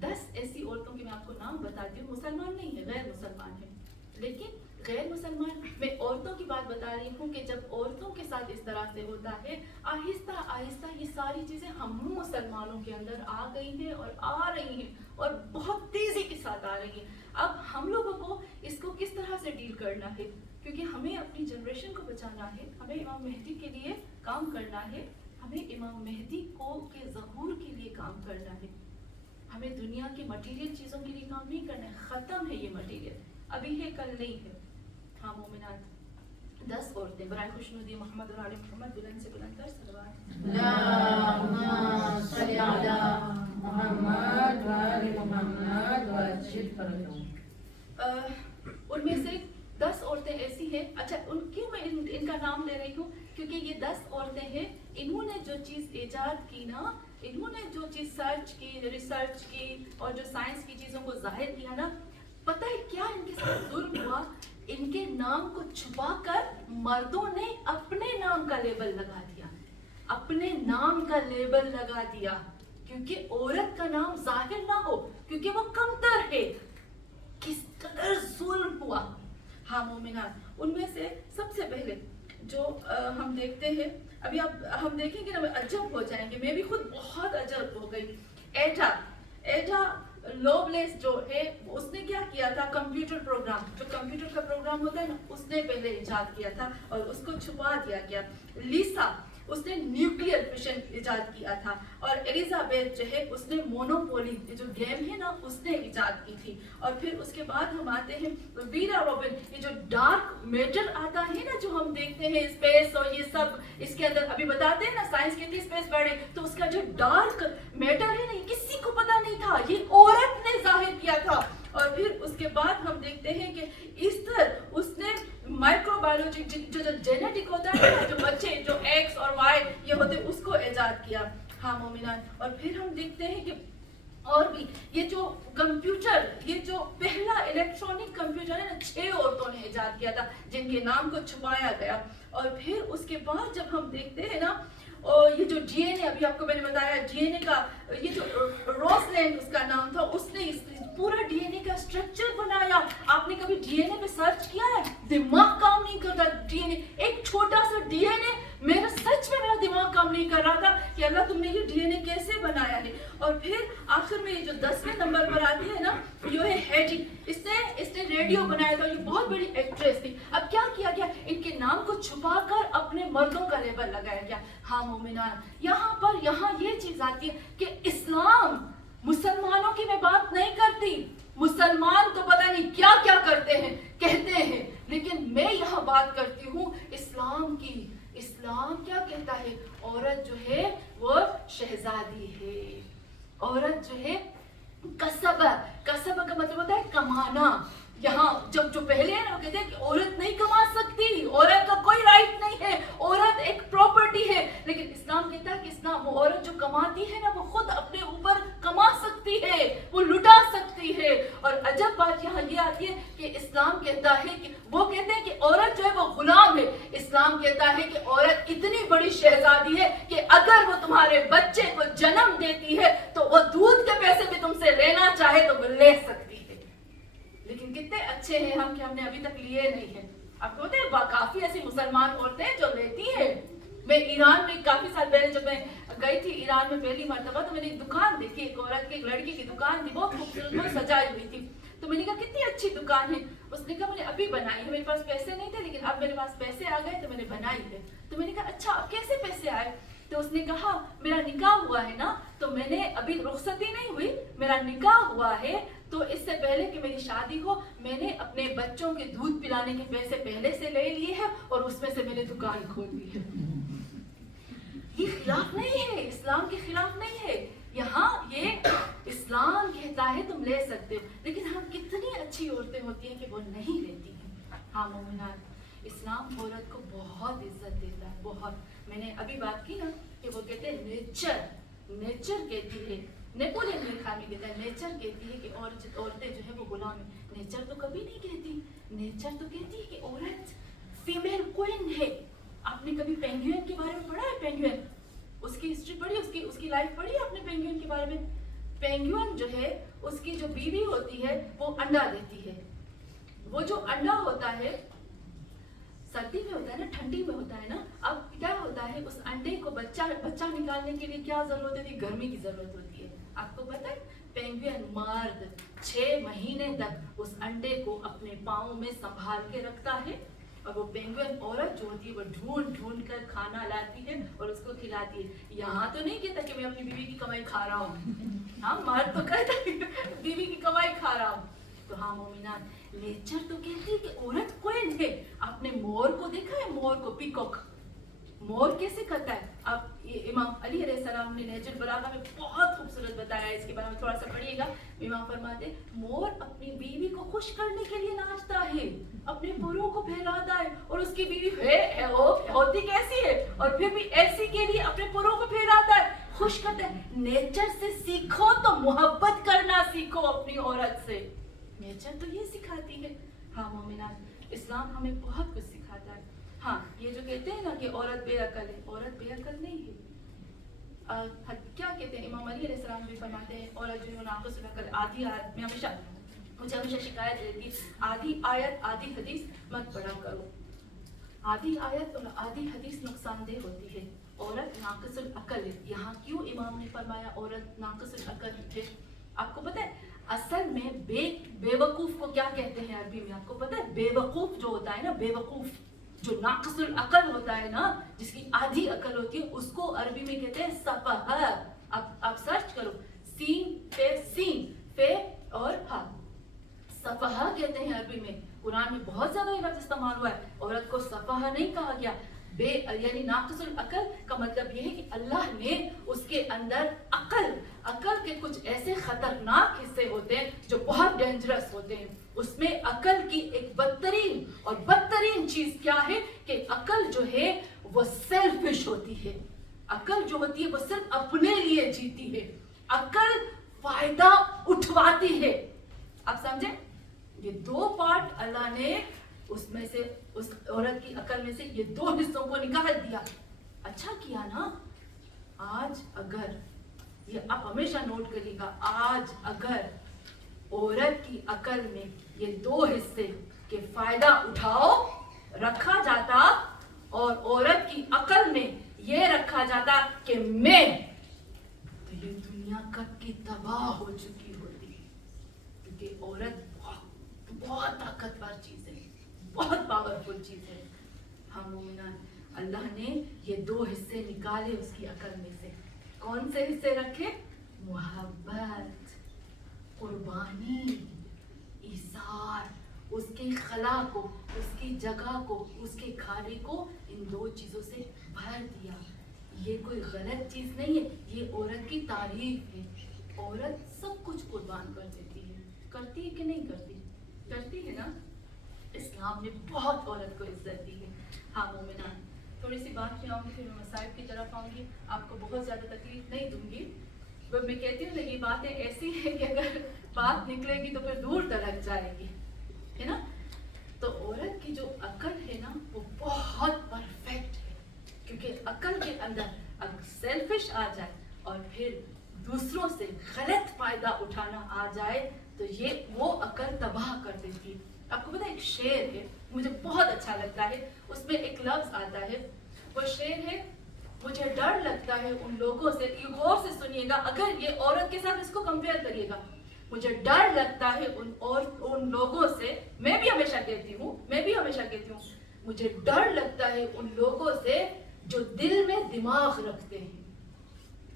10 ऐसी औरतों के मैं आपको नाम बताती हूँ, मुसलमान नहीं है, गैर मुसलमान है, लेकिन गैर मुसलमान मैं औरतों की बात बता रही हूँ कि जब औरतों के साथ इस तरह से होता है, आहिस्ता आहिस्ता ये सारी चीज़ें हम मुसलमानों के अंदर आ गई हैं और आ रही हैं और बहुत तेज़ी के साथ आ रही हैं। अब हम लोगों को इसको किस तरह से डील करना है, क्योंकि हमें अपनी जनरेशन को बचाना है, हमें इमाम मेहदी के लिए काम करना है, हमें इमाम मेहदी के ज़हूर के लिए काम करना है, हमें दुनिया की मटीरियल चीज़ों के लिए काम नहीं करना है। ख़त्म है ये मटीरियल, अभी है कल नहीं है। हाँ मोमिनात, 10 औरतें बराए खुशनुदी मोहम्मद और आले मोहम्मद बुलंद से बुलंद कर सलवात। अल्लाहुम्मा सल्ली अला मुहम्मद व आले मुहम्मद व अज्जिल फरजहum। उनमें से 10 औरतें ऐसी हैं। अच्छा, क्यों मैं इनका नाम ले रही हूँ, क्योंकि ये 10 औरतें हैं, इन्होंने जो चीज़ ईजाद की ना, इन्होंने जो चीज़ सर्च की, रिसर्च की और जो साइंस की चीज़ों को जाहिर किया ना, पता है क्या इनके साथ जुल्म हुआ? इनके नाम को छुपाकर मर्दों ने अपने नाम का लेबल लगा दिया, अपने नाम का लेबल लगा दिया, क्योंकि औरत का नाम जाहिर ना हो, क्योंकि वो कमतर है। किस कदर जुल्म हुआ। हाँ मोमिनात, उनमें से सबसे पहले जो हम देखते हैं, अभी आप हम देखेंगे ना, अजब हो जाएंगे, मैं भी खुद बहुत अजब हो गई। एडा लोवलेस जो है, उसने क्या किया था, कंप्यूटर प्रोग्राम, जो कंप्यूटर का प्रोग्राम होता है ना, उसने पहले इजाद किया था और उसको छुपा दिया गया। लीसा, उसने न्यूक्लियर फिशन इजाद किया था, और एलिजाबेथ जो है उसने मोनोपोली जो गेम है ना, उसने इजाद की थी। और फिर उसके बाद हम आते हैं वीरा रॉबिन, ये जो डार्क मैटर आता है ना, जो हम देखते हैं स्पेस और ये सब इसके अंदर, अभी बताते हैं ना साइंस कहती है स्पेस बढ़े, तो उसका जो डार्क मैटर है ना, ये किसी को पता नहीं था, ये औरत ने जाहिर किया था। और फिर उसके बाद हम देखते हैं कि ईस्टर, उसने माइक्रोबायोलॉजी जो जेनेटिक होता है ना, जो बच्चे जो एक्स और वाई ये होते, उसको इजाद किया। हाँ मोमिनात, और फिर हम देखते हैं कि और भी ये जो कंप्यूटर, ये जो पहला इलेक्ट्रॉनिक कंप्यूटर है ना, 6 औरतों ने इजाद किया था, जिनके नाम को छुपाया गया। और फिर उसके बाद जब हम देखते हैं ना, और ये जो डीएनए, अभी आपको मैंने बताया डीएनए का, ये जो रोसलैंड उसका नाम था, उसने इस पूरा डीएनए का स्ट्रक्चर बनाया। आपने कभी डीएनए पे सर्च किया है? दिमाग काम नहीं करता डीएनए, एक छोटा सा डीएनए, सच में मेरा दिमाग काम नहीं कर रहा था कि अल्लाह तुमने ये डीएनए कैसे बनाया है। और फिर आखिर में ये जो 10वें नंबर पर आती है ना, जो है हेडी, इसने रेडियो बनाया था, ये बहुत बड़ी एक्ट्रेस थी। अब क्या किया गया, इनके नाम को छुपाकर अपने मर्दों का लेबल लगाया गया। हाँ मोमिनान, यहाँ ये चीज आती है कि इस्लाम, मुसलमानों की मैं बात नहीं करती, मुसलमान तो पता नहीं क्या क्या करते हैं, कहते हैं, लेकिन मैं यहाँ बात करती हूँ इस्लाम की। इस्लाम क्या कहता है? औरत जो है वो शहजादी है, औरत जो है कसब का मतलब होता है कमाना। यहाँ जब जो पहले है ना, वो कहते हैं कि औरत नहीं कमा सकती, औरत का कोई राइट नहीं है, औरत एक प्रॉपर्टी है। लेकिन इस्लाम कहता है कि इस्लाम, वो औरत जो कमाती है ना, वो खुद अपने ऊपर कमा सकती है, वो लुटा सकती है। और अजब बात यहाँ ये आती है कि इस्लाम कहता है कि वो कहते हैं कि औरत जो है वो गुलाम है, इस्लाम कहता है कि औरत इतनी बड़ी शहजादी है कि अगर वो तुम्हारे बच्चे को जन्म देती है तो वो दूध के पैसे भी तुमसे लेना चाहे तो वो ले सकती है। लेकिन कितने अच्छे हैं हम कि हमने अभी तक लिए नहीं है। आपको पता है काफी ऐसी मुसलमान औरतें जो लेती हैं। मैं ईरान में काफी साल पहले जब मैं गई थी ईरान में पहली मर्तबा, तो मैंने एक दुकान देखी, एक औरत की, एक लड़की की दुकान थी, बहुत खूबसूरत, बहुत सजाई हुई थी। तो मैंने कहा कितनी अच्छी दुकान है। उसने कहा मैंने अभी बनाई है, मेरे पास पैसे नहीं थे, लेकिन अब मेरे पास पैसे आ गए तो मैंने बनाई है। तो मैंने कहा अच्छा, अब कैसे पैसे आए? तो तो उसने कहा मेरा निकाह हुआ है ना, तो मैंने अभी रुखसती नहीं हुई, मेरा निकाह हुआ है, तो इससे पहले कि मेरी शादी हो मैंने अपने बच्चों के दूध पिलाने के पैसे पहले से ले लिए हैं और उसमें से मैंने दुकान खोल ली है। ये खिलाफ नहीं है, इस्लाम के खिलाफ नहीं है। यहाँ ये इस्लाम कहता है तुम ले सकते हो, लेकिन हाँ कितनी अच्छी औरतें होती हैं कि वो नहीं लेती हैं। हाँ मोमिनात, इस्लाम औरत को बहुत इज्जत देता है, बहुत। मैंने अभी बात की ना कि वो कहते हैं नेचर कहती है, नेपोलियन मेरे ख्याल में कहता है नेचर कहती है कि औरतें जो है वो गुलाम है। नेचर तो कभी नहीं कहती, नेचर तो कहती है कि औरत फीमेल क्वीन है। आपने कभी पेंगुइन के बारे में पढ़ा है? पेंगुइन, उसकी हिस्ट्री पढ़ी, उसकी लाइफ पढ़ी है आपने पेंगुइन के बारे में? पेंगुइन जो है उसकी जो बीवी होती है वो अंडा देती है। वो जो अंडा होता है सर्दी में होता है ना, ठंडी में होता है ना। अब क्या होता है, उस अंडे को बच्चा निकालने के लिए क्या जरूरत होती है? गर्मी की जरूरत होती है। आपको पता है पेंगुइन मर्द 6 महीने तक उस अंडे को अपने पाँव में संभाल के रखता है, और वो पेंगुइन औरत जो होती है वो ढूंढ कर खाना लाती है और उसको खिलाती है। यहाँ तो नहीं कहता कि मैं अपनी बीवी की कमाई खा रहा हूँ, हाँ मर्द तो कहता है बीवी की कमाई खा रहा हूँ। तो हाँ मोमिना, नेचर तो कहती है कि औरत क्वीन है। आपने मोर को देखा है? मोर को, पीकॉक, मोर कैसे करता है? आप इमाम अली अलैहिस्सलाम ने नहजुल बलागा में बहुत खूबसूरत बताया है, इसके बारे में थोड़ा सा पढ़िएगा। इमाम फरमाते मोर अपनी बीवी को खुश करने के लिए नाचता है, अपने पुरों को फैलाता है, और उसकी बीवी होती कैसी है, और फिर भी ऐसी के लिए अपने पुरों को फैलाता है, खुश करता है। नेचर से सीखो तो मोहब्बत करना सीखो अपनी औरत से। नेचर तो ये सिखाती है। हाँ मोमिना, इस्लाम हमें बहुत कुछ सिखाता है। हाँ, ये जो कहते हैं ना कि औरत बेअकल है, औरत बेअकल नहीं है। क्या कहते हैं, इमाम अली अलैहिस्सलाम भी फरमाते हैं औरत जो है नाक़िस अक़ल, आधी आयत में मुझे हमेशा शिकायत रहती, आधी आयत आधी हदीस मत पढ़ा करो। आधी आयत और आधी हदीस नुकसानदेह होती है। औरत नाक़िसुल अक़ल है। यहाँ क्यों इमाम ने फरमाया औरत नाक़िसुल अक़ल है? आपको पता है असल में बेवकूफ को क्या कहते हैं अरबी में? आपको पता है बेवकूफ जो होता है ना, बेवकूफ जो नाक़िसुल अक़ल होता है ना, जिसकी आधी अकल होती है, उसको अरबी में कहते हैं सफ़ह। आप सर्च करो, सीन फे और हा, सफ़ह कहते हैं अरबी में। कुरान में बहुत ज्यादा ये लफ्ज़ इस्तेमाल हुआ है। औरत को सफ़ह नहीं कहा गया। यानी नाक़िसुल अक़ल का मतलब ये है कि अल्लाह ने उसके अंदर अकल के कुछ ऐसे खतरनाक हिस्से होते हैं जो बहुत डेंजरस होते हैं। उसमें अकल की एक बदतरीन चीज क्या है कि अकल जो है वो सेल्फिश होती है। अकल जो होती है वो सिर्फ अपने लिए जीती है। अकल फायदा उठवाती है। आप समझे? ये 2 पार्ट अल्लाह ने उसमें से, उस औरत की अकल में से ये 2 हिस्सों को निकाल दिया। अच्छा किया ना। आज अगर ये आप हमेशा नोट करिएगा, आज अगर औरत की अकल में ये 2 हिस्से के फायदा उठाओ रखा जाता, और औरत की अकल में ये रखा जाता कि मैं, तो ये दुनिया कब की तबाह हो चुकी होती है। क्योंकि औरत बहुत ताकतवर चीज है, बहुत पावरफुल चीज है। हाँ मोमिना, अल्लाह ने ये 2 हिस्से निकाले उसकी अकल में से। कौन से हिस्से रखे? मोहब्बत, कुर्बानी, इज़ार, उसके खला को, उसकी जगह को, उसके खाने को, इन 2 चीजों से भर दिया। ये कोई गलत चीज नहीं है, ये औरत की तारीफ है। औरत सब कुछ कुर्बान कर देती है। करती है कि नहीं करती? करती है ना। इस्लाम ने बहुत औरत को इज्जत दी है। हाँ मोमिना, थोड़ी सी बात में आऊँगी, फिर मैं मसाइब की तरफ आऊँगी। आपको बहुत ज़्यादा तकलीफ नहीं दूंगी। वो मैं कहती हूँ ना, ये बातें ऐसी हैं कि अगर बात निकलेगी तो फिर दूर तक जाएगी, है ना। तो औरत की जो अकल है ना वो बहुत परफेक्ट है, क्योंकि अकल के अंदर अगर सेल्फिश आ जाए और फिर दूसरों से गलत फायदा उठाना आ जाए तो ये वो अकल तबाह कर देती है। आपको पता है एक शेर है, मुझे बहुत अच्छा लगता है, उसमें एक लफ्ज आता है, वो शेर है, मुझे डर लगता है उन लोगों से, गौर से सुनिएगा, अगर ये औरत के साथ इसको कंपेयर करिएगा, मुझे डर लगता है उन लोगों से, मैं भी हमेशा कहती हूँ, मुझे डर लगता है उन लोगों से जो दिल में दिमाग रखते हैं।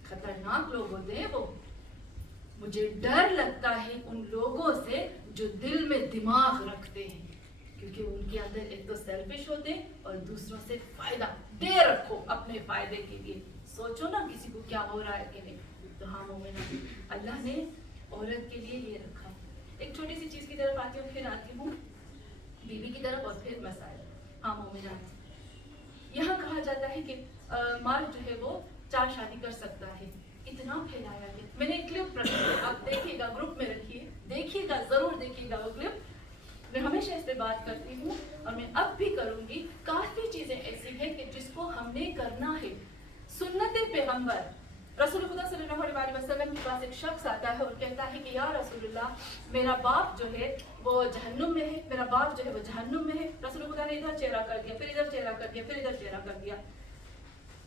खतरनाक लोग होते हैं वो। मुझे डर लगता है उन लोगों से जो दिल में दिमाग रखते हैं, क्योंकि उनके अंदर एक तो सेल्फिश होते हैं और दूसरों से फायदा दे रखो अपने फायदे के लिए। सोचो ना किसी को क्या हो रहा है कि नहीं। तो हाँ मोमिना, अल्लाह ने औरत के लिए ये रखा है। एक छोटी सी चीज की तरफ आती हूँ, फिर आती हूँ बीवी की तरफ और फिर मसाइल। हाँ मोमिना, यहाँ कहा जाता है कि मर्द जो है वो 4 शादी कर सकता है। इतना फैलाया गया। मैंने एक क्लिप रखी है, आप देखिएगा, ग्रुप में रखिए, देखिएगा, जरूर देखिएगा वो क्लिप। मैं हमेशा इस पे बात करती हूँ और मैं अब भी करूंगी। काफी चीजें ऐसी हैं कि जिसको हमने करना है। सुन्नते पैगंबर रसूल खुदा सल्लल्लाहु अलैहि वसल्लम के पास एक शख्स आता है और कहता है कि या रसूलुल्लाह, मेरा बाप जो है वो जहन्नुम में है, मेरा बाप जो है वो जहन्नुम में है। रसूल खुदा ने इधर चेहरा कर दिया, फिर इधर चेहरा कर दिया, फिर इधर चेहरा कर दिया।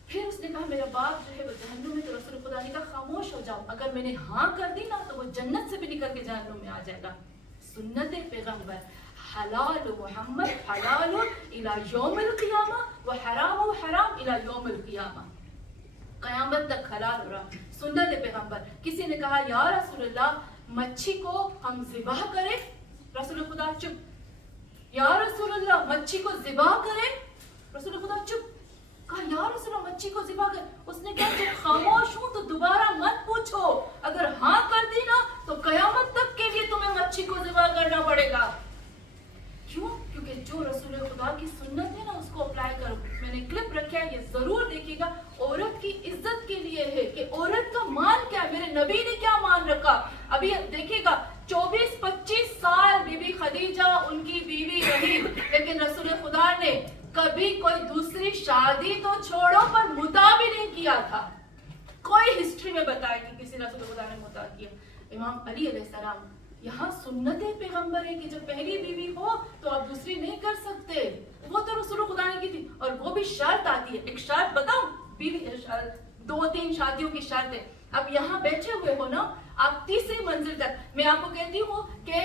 फिर उसने कहा मेरा बाप जो है वो जहन्नुम में। तो रसूल खुदा ने कहा खामोश हो जाओ, अगर मैंने हाँ कर दी ना तो वो जन्नत से भी निकल के जहन्नुम में आ जाएगा। सुन्नत पैगंबर, हलाल मोहम्मद हलाल इला यौमिल क़ियामा व हराम हराम इला यौमिल क़ियामा। क़यामत तक हलाल हो रहा। सुन्नत पैगंबर। किसी ने कहा या रसूलल्लाह, मच्छी को हम ज़िबाह करें? रसूल खुदा चुप। या रसूलल्लाह, मच्छी को ज़िबाह करें? रसूल खुदा चुप। कहा या रसूलल्लाह, मच्छी को ज़िबाह कर। उसने कहा जब खामोश हूं तो दोबारा मत पूछो, अगर हाँ कर दी ना तो कयामत तक के लिए तुम्हें मच्छी को ज़िबाह करना पड़ेगा। क्यों? क्योंकि जो रसूल खुदा की सुन्नत है ना उसको अप्लाई करो। मैंने क्लिप रखा है, ये जरूर देखिएगा। औरत की इज्जत के लिए है कि औरत का मान क्या है, मेरे नबी ने क्या मान रखा। अभी देखिएगा, 24-25 साल बीबी खदीजा उनकी बीवी रही, लेकिन रसूल खुदा ने कभी कोई दूसरी शादी तो छोड़ो पर मुता भी नहीं किया था। कोई हिस्ट्री में बताया कि किसी रसूल खुदा ने मुता किया। इमाम अली अलैहिस्सलाम, यहाँ सुन्नत पैगंबर है कि जब पहली बीवी हो तो आप दूसरी नहीं कर सकते। वो तो रसूल खुदा ने की थी, और वो भी शर्त आती है। एक शर्त बताऊं, बीवी 2-3 शादियों की शर्त है। अब यहाँ बैठे हुए हो ना आप, तीसरी मंजिल तक मैं आपको कहती हूँ कि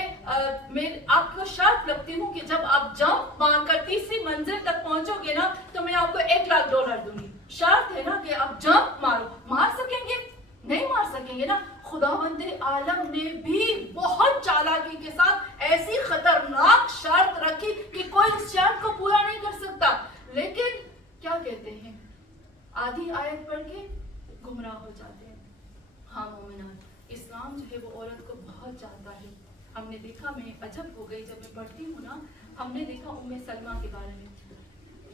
मैं आपको शर्त लगती हूँ कि जब आप जंप मारकर तीसरी मंजिल तक पहुंचोगे ना तो मैं आपको $1,00,000 दूंगी। शर्त है ना कि आप जंप मारो। मार सकेंगे? नहीं मार सकेंगे ना। खुदावंद आलम ने भी बहुत चालाकी के साथ ऐसी खतरनाक शर्त रखी कि कोई उस शर्त को पूरा नहीं कर सकता। लेकिन क्या कहते हैं, आधी आयत पढ़ के गुमराह हो जाते हैं। हाँ मोमिनात, इस्लाम जो है वो औरत को बहुत चाहता है। हमने देखा, मैं अजब हो गई जब मैं पढ़ती हूँ ना, हमने देखा उम्मे सलमा के बारे में।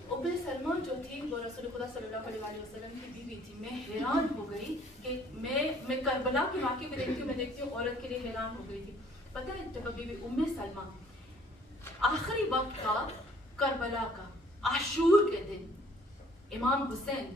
उम्मे सलमा जो थी वो रसूल खुदा सल्लल्लाहु अलैहि वसल्लम की बीवी थी। मैं हैरान हो गई कि मैं करबला के वाक़े में देखती हूँ औरत के लिए हैरान हो गई थी। पता है, जब बीवी उम्मे सलमा आखिरी वक्त का करबला का आशूर के दिन इमाम हुसैन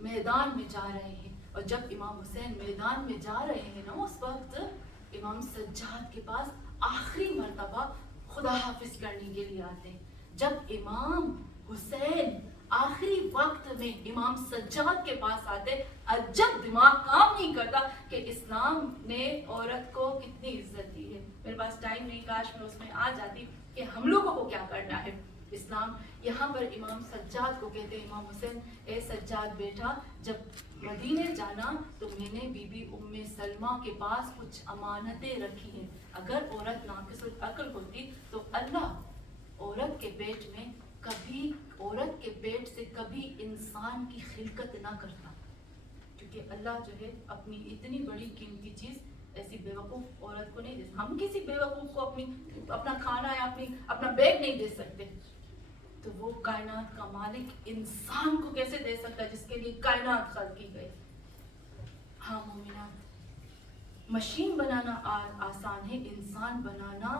मैदान में जा रहे हैं, और जब इमाम हुसैन मैदान में जा रहे हैं ना उस वक्त इमाम सज्जाद के पास आखिरी मर्तबा खुदा हाफिज करने के लिए आते हैं। जब इमाम हुसैन आखिरी वक्त में इमाम सज्जाद के पास आते, अजब दिमाग काम नहीं करता कि इस्लाम ने औरत को कितनी इज्जत दी है। मेरे पास टाइम नहीं, काश मैं उसमें आ जाती कि हम लोगों को क्या करना है। इस्लाम यहाँ पर इमाम सज्जाद को कहते हैं, इमाम हुसैन, ए सज्जाद बेटा, जब मदीने जाना तो मैंने बीबी उम्मे सलमा के पास कुछ अमानतें रखी हैं। अगर औरत नाक़िसुल अक्ल होती तो अल्लाह औरत के पेट में कभी, औरत के पेट से कभी इंसान की खिलकत ना करता, क्योंकि अल्लाह जो है अपनी इतनी बड़ी कीमती चीज़ ऐसी बेवकूफ़ औरत को नहीं दे। हम किसी बेवकूफ़ को अपना खाना या अपना बैग नहीं दे सकते, तो वो कायनात का मालिक इंसान को कैसे दे सकता है जिसके लिए कायनात खल्क की गई। हाँ मोमिनात, मशीन बनाना आसान है, इंसान बनाना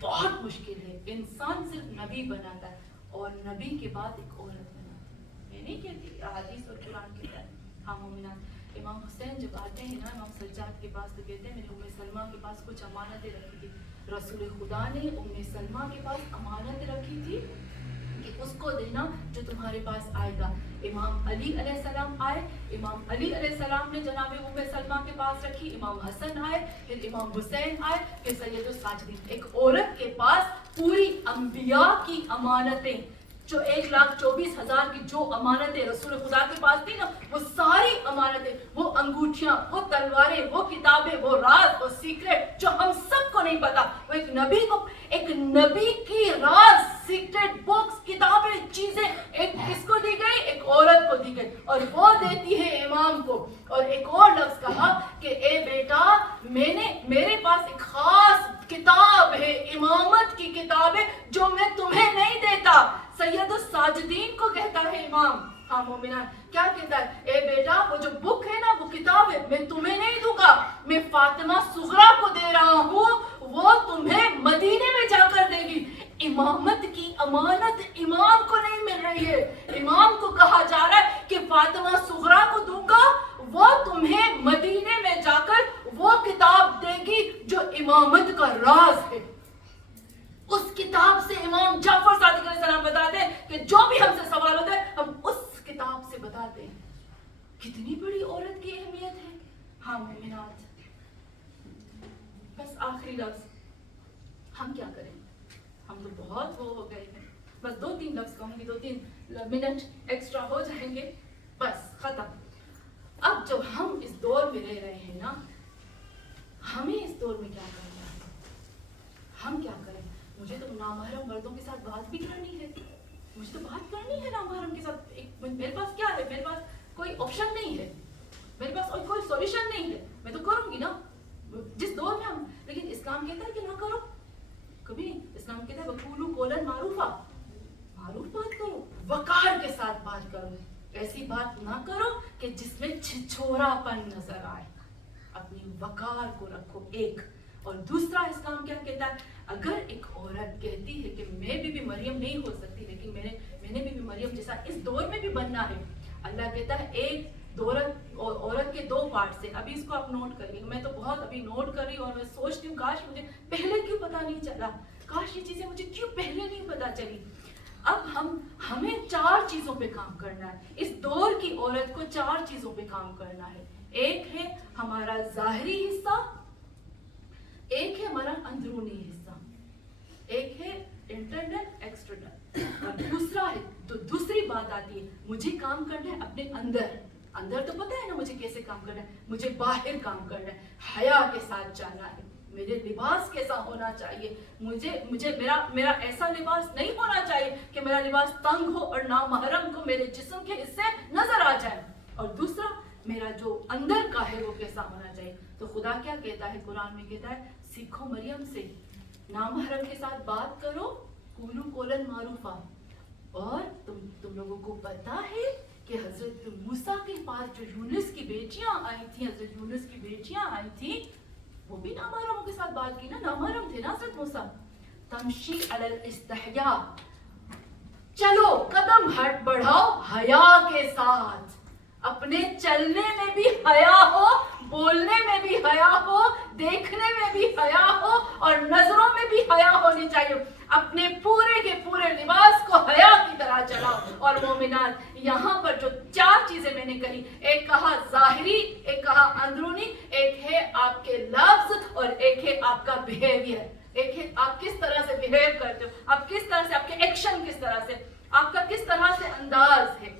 बहुत मुश्किल है। इंसान सिर्फ नबी बनाता है और नबी के बाद एक औरत बनाता है। मैं नहीं कहती हदीस और कुरान के साथ। हाँ मोमिनात, इमाम हुसैन जब आते हैं ना इमाम सज्जाद के पास तो कहते हैं मैंने उम्मे सलमा के पास कुछ अमानतें रखी थी। रसूल खुदा ने उम्मे सलमा के पास अमानत रखी थी कि उसको देना जो तुम्हारे पास आएगा। इमाम अली अलैहिस्सलाम आए, इमाम अली अलैहिस्सलाम ने जनाब उम्मे सलमा के पास रखी। इमाम हसन आए, फिर इमाम हुसैन आए, फिर सैयदुस साजिदीन। एक औरत के पास पूरी अंबिया की अमानतें, جو 1,24,000 की जो अमानतें रसूल खुदा के पास थी ना, वो सारी अमानतें, वो अंगूठियां, वो तलवारें, वो किताबें, वो राज, वो सीक्रेट जो हम सबको नहीं पता, वो एक नबी की राज, सीक्रेट बुक्स, किताबें, चीजें एक किसको दी गई? एक औरत को दी गई, और वो देती है इमाम को। और एक और लफ्ज कहा कि ए बेटा, मेरे पास एक खास किताब है, इमामत की किताब है, जो मैं तुम्हें नहीं देता। सैयदुस साजिदीन को कहता है इमाम, हाँ मोमिनान, क्या कहता है? ए बेटा, वो जो बुक है ना, वो किताब है, मैं तुम्हें नहीं दूंगा, मैं फातिमा सुगरा को दे रहा हूँ, वो तुम्हें मदीने में जाकर देगी। इमामत की अमानत इमाम को नहीं मिल रही है, इमाम को कहा जा रहा है कि फातिमा सुगरा को दूंगा, वो तुम्हें मदीने में जाकर वो किताब देगी जो इमामत का राज है। उस किताब से इमाम जाफर सादिक अलैहिस्सलाम बताते हैं कि जो भी हमसे सवाल होता है, हम उस किताब से बताते हैं। कितनी बड़ी औरत की अहमियत है। हाँ मोमिनात, बस आखिरी लफ्ज, हम क्या करें? हम तो बहुत वो हो गए हैं, बस 2-3 लफ्ज कहूंगी, 2-3 मिनट एक्स्ट्रा हो जाएंगे, बस खत्म। अब जब हम इस दौर में रह रहे हैं ना, हमें इस दौर में क्या करना है? हम क्या करें? मुझे तो नामहरम मर्दों के साथ बात भी करनी है, मुझे तो बात करनी है नामहरम के साथ। मेरे पास क्या है? मेरे पास कोई ऑप्शन नहीं है, मेरे पास कोई सॉल्यूशन नहीं है, मैं तो करूंगी ना जिस दौर में हम। लेकिन इस्लाम कहता है कि ना करो, कभी नहीं। इस्लाम कहता है वकूलू कौलन मारूफा, मारूफ बात करो, वकार के साथ बात करो, ऐसी बात ना करो कि जिसमें छिछोरापन नजर आए। अपनी वकार को रखो एक। और दूसरा, इस्लाम क्या कहता है? अगर एक औरत कहती है कि मैं भी मरियम नहीं हो सकती, लेकिन मैंने भी मरियम जैसा इस दौर में भी बनना है, अल्लाह कहता है एक औरत के 2 पार्ट से। अभी इसको आप नोट करिए, मैं तो बहुत अभी नोट कर रही हूँ, और मैं सोचती हूँ काश मुझे पहले क्यों पता नहीं चला, काश ये चीजें मुझे क्यों पहले नहीं पता चली। अब हमें 4 चीजों पे काम करना है। इस दौर की औरत को 4 चीजों पे काम करना है। एक है हमारा जाहिरी हिस्सा, एक है हमारा अंदरूनी हिस्सा, एक है इंटरनल एक्सटर्नल, और दूसरा है, तो दूसरी बात आती है, मुझे काम करना है अपने अंदर। अंदर तो पता है ना मुझे कैसे काम करना है, मुझे बाहर काम करना है, हया के साथ जाना है। मेरे लिबास कैसा होना चाहिए? मुझे मेरा ऐसा लिबास नहीं होना चाहिए कि मेरा लिबास तंग हो और नामहरम को मेरे जिस्म के हिस्से नजर आ जाए। और दूसरा, मेरा जो अंदर का है वो कैसा होना चाहिए। तो खुदा क्या कहता है कुरान में? कहता है सीखो मरियम से, नामहरम के साथ बात करो, कूलू कोलन मारूफा। और तुम लोगों को पता है कि हजरत मूसा के पास जो यूनुस की बेटियां आई थी, हजरत यूनुस की बेटियां आई थी, वो भी नामहरम के साथ बात की ना, नामहरम थे ना हजरत मूसा। तमशी अलल इस्तहया, चलो कदम हट बढ़ाओ हया के साथ, अपने चलने में भी हया हो, बोलने में भी हया हो, देखने में भी हया हो, और नजरों में भी हया होनी चाहिए। अपने पूरे के पूरे लिबास को हया की तरह चलाओ। और मोमिनात, यहाँ पर जो 4 चीजें मैंने कही, एक कहा जाहिरी, एक कहा अंदरूनी, एक है आपके लफ्ज, और एक है आपका बिहेवियर, एक है आप किस तरह से बिहेव करते हो, आप किस तरह से, आपके एक्शन किस तरह से, आपका किस तरह से अंदाज है।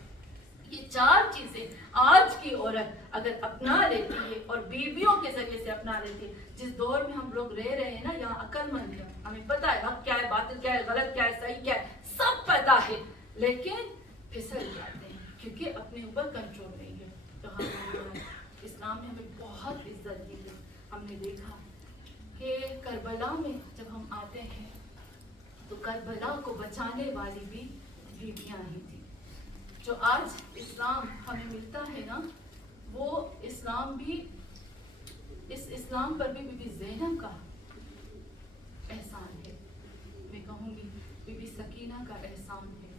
ये 4 चीजें आज की औरत अगर अपना लेती है और बीवियों के जरिए से अपना लेती है, जिस दौर में हम लोग रह रहे हैं ना, यहाँ अक्लमंद है, हमें पता है हक क्या है, बातिल क्या है, गलत क्या है, सही क्या है, सब पता है, लेकिन फिसल जाते हैं क्योंकि अपने ऊपर कंट्रोल नहीं है। तो हम इस्लाम ने हमें बहुत इज्जत दी है। हमने देखा कि करबला में जब हम आते हैं तो करबला को बचाने वाली भी बीवियां ही थी। जो आज इस्लाम हमें मिलता है ना, वो इस्लाम भी, इस इस्लाम पर भी बीबी ज़ैनब का एहसान है, मैं कहूँगी बीबी सकीना का एहसान है।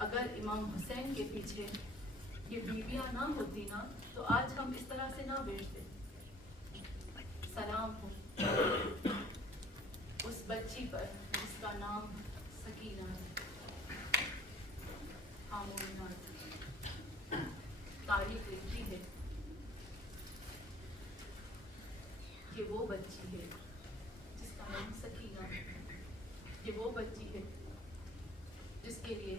अगर इमाम हुसैन के पीछे ये बीवियां ना होती ना, तो आज हम इस तरह से ना बैठते। सलाम हो उस बच्ची पर जिसका नाम सकीना है। हाँ मोमिनात, तारीख लिखी है कि वो बच्ची है जिसका नाम بچی ہے جس کے لیے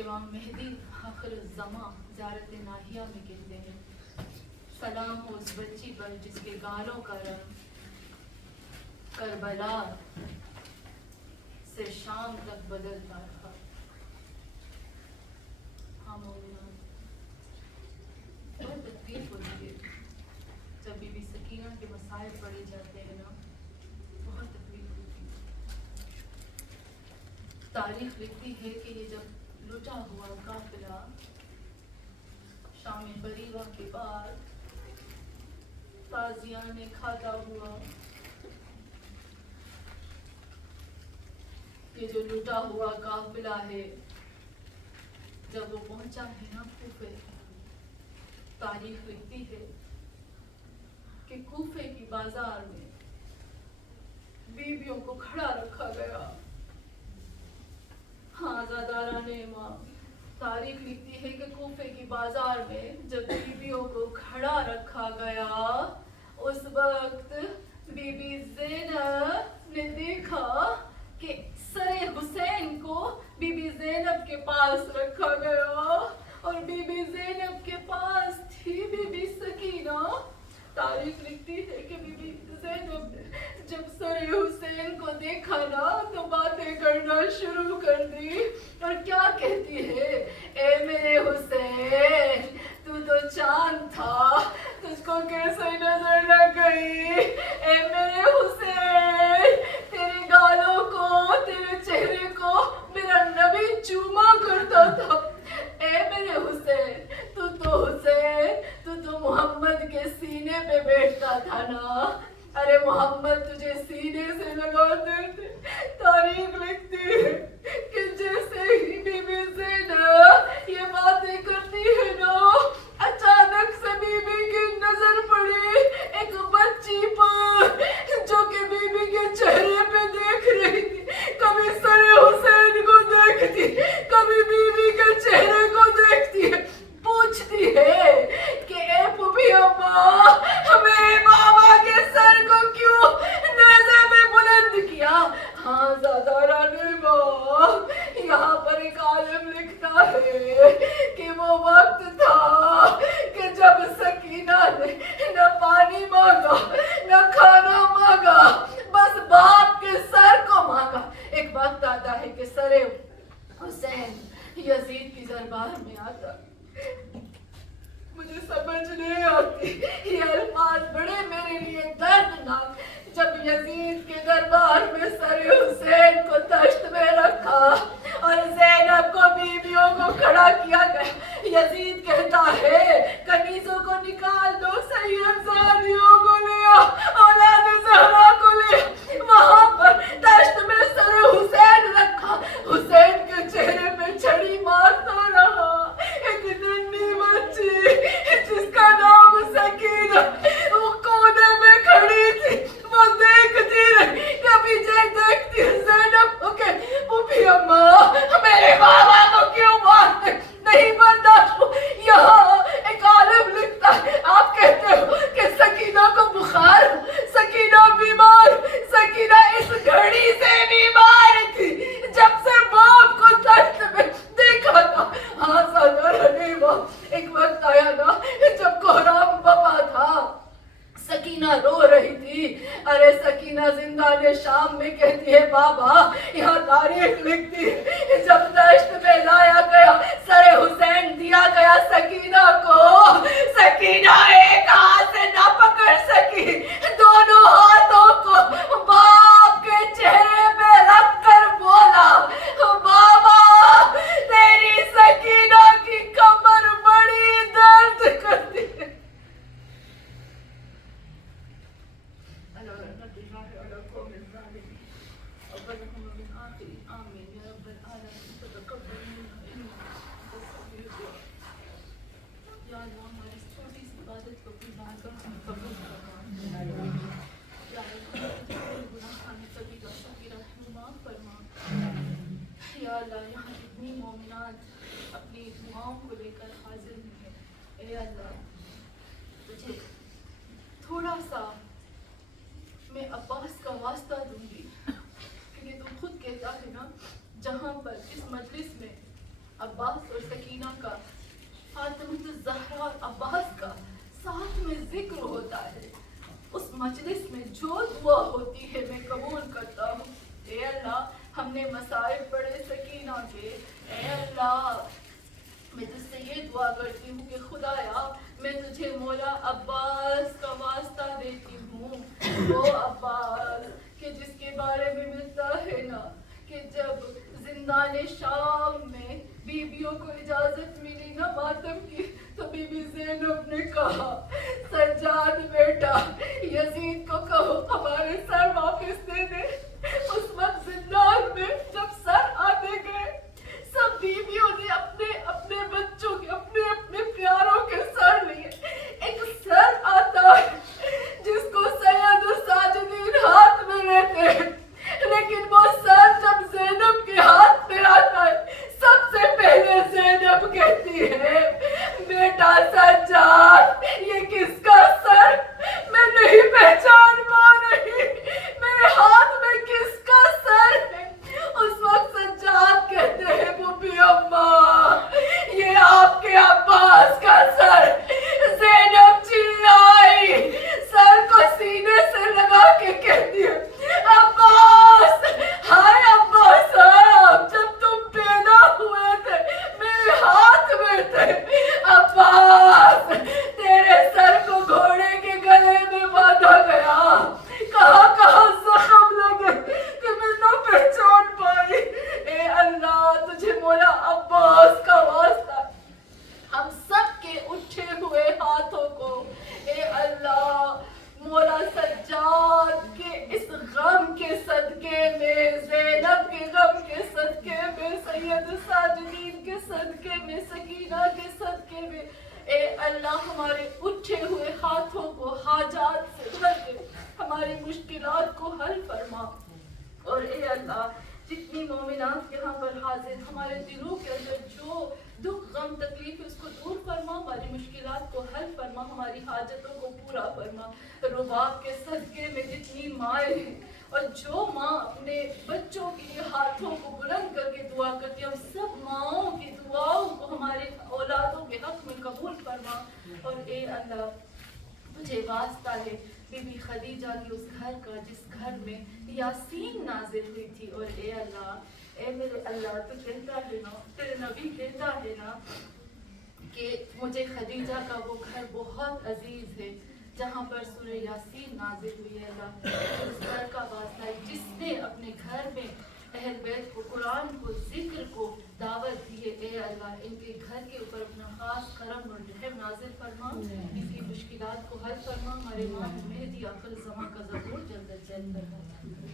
امام مہدی آخر الزماں زیارت ناہیہ میں کہتے ہیں سلام ہو اس بچی پر جس کے گالوں کا رنگ کربلا سے شام تک بدلتا رہا. ہاں مومنان، بہت تکلیف ہوتی ہے جب بی بی سکینہ کے مسائل پڑے جاتے ہیں نا، بہت تکلیف ہوتی ہے. تاریخ لکھتی ہے کہ یہ جب لٹا ہوا قافلہ شام بریوہ کے بعد تازیانے کھاتا ہوا، یہ جو لٹا ہوا قافلہ ہے جب وہ پہنچا ہے نا کوفے، تاریخ لکھتی ہے کہ کوفے کی بازار میں بیویوں کو کھڑا رکھا گیا. ہاں زاداران امام، تاریخ لکھتی ہے کہ کوفے کی بازار میں جب بیویوں کو کھڑا رکھا گیا اس وقت بی بی زینب نے دیکھا کہ سر حسین کو بی بی زینب کے پاس رکھا گیا اور بی بی زینب کے پاس تھی بی بی سکینہ. تاریخ لکھتی ہے کہ بی بی زینب نے جب سر حسین کو دیکھا نا تو باتیں کرنا شروع کر دی اور کیا کہتی ہے، اے میرے حسین تو چاند تھا، تجھ کو کیسے نظر نہ گئی، اے میرے حسین تیرے گالوں کو تیرے چہرے کو میرا نبی چوما کرتا تھا، اے میرے حسین تو حسین تو محمد کے سینے پہ بیٹھتا تھا نا، ارے محمد تجھے سینے سے لگاتے تھے. تاریخ لکھتی ہے کہ جیسے ہی بی بی زینب یہ باتیں کرتی ہے نا، اچانک سے بی بی کی نظر پڑی ایک بچی پر جو کہ بی بی کے چہرے پہ دیکھ رہی تھی. کبھی سر حسین کو دیکھتی، کبھی بی بی کے چہرے کو دیکھتی ہے، پوچھتی ہے کہ اے پھوپھی اماں ہمیں بابا کے سر کو کیوں نیزے پہ بلند کیا. ہاں زاداران امام، یہاں پر ایک عالم لکھتا ہے کہ وہ وقت تھا کہ جب سکینہ نے نہ پانی مانگا نہ کھانا مانگا، بس باپ کے سر کو مانگا. ایک وقت آتا ہے کہ سر حسین یزید کی دربار میں آتا. مجھے سمجھ نہیں آتی یہ الفاظ بڑے میرے لیے دردناک. جب یزید کے دربار میں سر حسین کو دشت میں رکھا اور زینب کو بیویوں کو کھڑا کیا گیا، یزید کہتا ہے کنیزوں کو نکال دو، سید زادیوں کو لیا، اولاد زہرا کو لیا. وہاں پر دشت میں سر حسین رکھا، حسین کے چہرے پہ چھڑی مارتا رہا. ایک ننھی بچی جس کا نام سکینہ وہ کونے میں کھڑی تھی، وہ دیکھتی رہی. کبھی دیکھتی زینب کو کہ پھوپھی اماں میرے بابا کو کیوں مارتے، نہیں برداشت. یہاں ایک عالم لکھتا ہے، آپ کہتے ہو کہ سکینہ کو بخار، سکینہ بیمار، سکینہ اس گھڑی سے بیمار تھی جب سے باپ کو دشت میں دیکھا تھا. ہاں زاداران امام، ایک وقت آیا نا جب کوہرام بپا تھا، سکینہ رو رہی تھی. ارے سکینہ زندان شام میں کہتی ہے بابا، یہاں تاریخ لکھتی ہے جب دشت میں لایا گیا سر حسین دیا گیا سکینہ کو، سکینہ ایک ہاتھ سے نہ پکڑ سکی، دونوں ہاتھوں کو باپ کے چہرے پہ رکھ کر بولا بابا تیری سکینہ کی کمر بڑی درد کرتی ہے. یا اللہ یہاں اتنی مومنات اپنی دعاؤں کو لے کر حاضر ہیں. اے اللہ تجھے تھوڑا سا میں عباس کا واسطہ دوں گی کیونکہ تو خود کہتا ہے جہاں پر اس مجلس میں عباس اور سکینہ کا، فاطمہ الزہرا اور عباس کا ساتھ میں ذکر ہوتا ہے، اس مجلس میں جو دعا ہوتی ہے میں قبول کرتا ہوں۔ اے اللہ ہم نے مسائل پڑھے سکینہ کے، اے اللہ میں تجھ سے یہ دعا کرتی ہوں کہ خدایا میں تجھے مولا عباس کا واسطہ دیتی ہوں، وہ عباس کہ جس کے بارے میں ملتا ہے نا کہ جب زندان شام میں بیویوں کو اجازت ملی نا ماتم کی، تو بی بی زینب نے کہا سجاد بیٹا یزید کو کہو ہمارے سر واپس دے دے۔ اس وقت زندان میں جب سر آتے گئے سب بیویوں نے اپنے اپنے بچوں کے اپنے اپنے پیاروں کے سر لیے، ایک سر آتا ہے جس کو سید الساجدین ہاتھ میں لیتے ہیں، لیکن وہ سر جب زینب کے ہاتھ میں آتا ہے سب سے پہلے زینب کہتی ہے بیٹا سجاد یہ کس کا سر؟ میں نہیں پہچان پا رہی، میرے ہاتھ میں کس کا سر ہے؟ اس وقت سجاد کہتے ہیں بوبی اماں یہ آپ کے عباس کا سر۔ زینب چلائی، سر کو سینے سے لگا کے کہتی ہے عباس، ہائے عباس صاحب جب تم پیدا ہوئے تھے میرے ہاتھ میں تھے، عباس تیرے سر کو گھوڑے کے گلے میں باندھا گیا، کہاں کہاں زخم لگے کہ میں نہ پہچان پائی۔ اے اللہ تجھے مولا عباس کا واسطہ ہم سب کے اٹھے ہوئے ہاتھوں کو، اے اللہ مولا سجاد کے اس غم کے صدقے میں، زینب کے غم کے صدقے میں، سید الساجدین کے صدقے میں، سکینہ کے صدقے میں، اے اللہ ہمارے اٹھے ہوئے ہاتھوں کو حاجات سے بھر دے، ہماری مشکلات کو حل فرما، اور اے اللہ جتنی مومنات یہاں پر حاضر ہمارے دلوں کے اندر جو دکھ غم تکلیف اس کو دور فرما، ہماری مشکلات کو حل فرما، ہماری حاجتوں کو پورا فرما۔ رباب کے صدقے میں جتنی مائیں ہیں اور جو ماں اپنے بچوں کے لیے ہاتھوں کو بلند کر کے دعا کرتی ہے، ہم سب ماؤں کی دعاؤں کو ہمارے اولادوں کے حق میں قبول فرما، اور اے اللہ تجھے واسطہ ہے بی بی خدیجہ کی اس گھر کا جس گھر میں یاسین نازل ہوئی تھی، اور اے اللہ اے میرے اللہ تو کہتا ہے نا، تیرے نبی کہتا ہے نا کہ مجھے خدیجہ کا وہ گھر بہت عزیز ہے جہاں پر سورہ یاسین نازل ہوئی ہے۔ اللہ اس گھر کا واسطہ ہے جس نے اپنے گھر میں اہل بیت کو، قرآن کو، ذکر کو دعوت دی ہے، اے اللہ ان کے گھر کے اوپر اپنا خاص کرم اور رحم نازل فرما، ان کی مشکلات کو حل فرما، ہمارے امام مہدی عقل زماں کا ظہور جلد از جلد فرما۔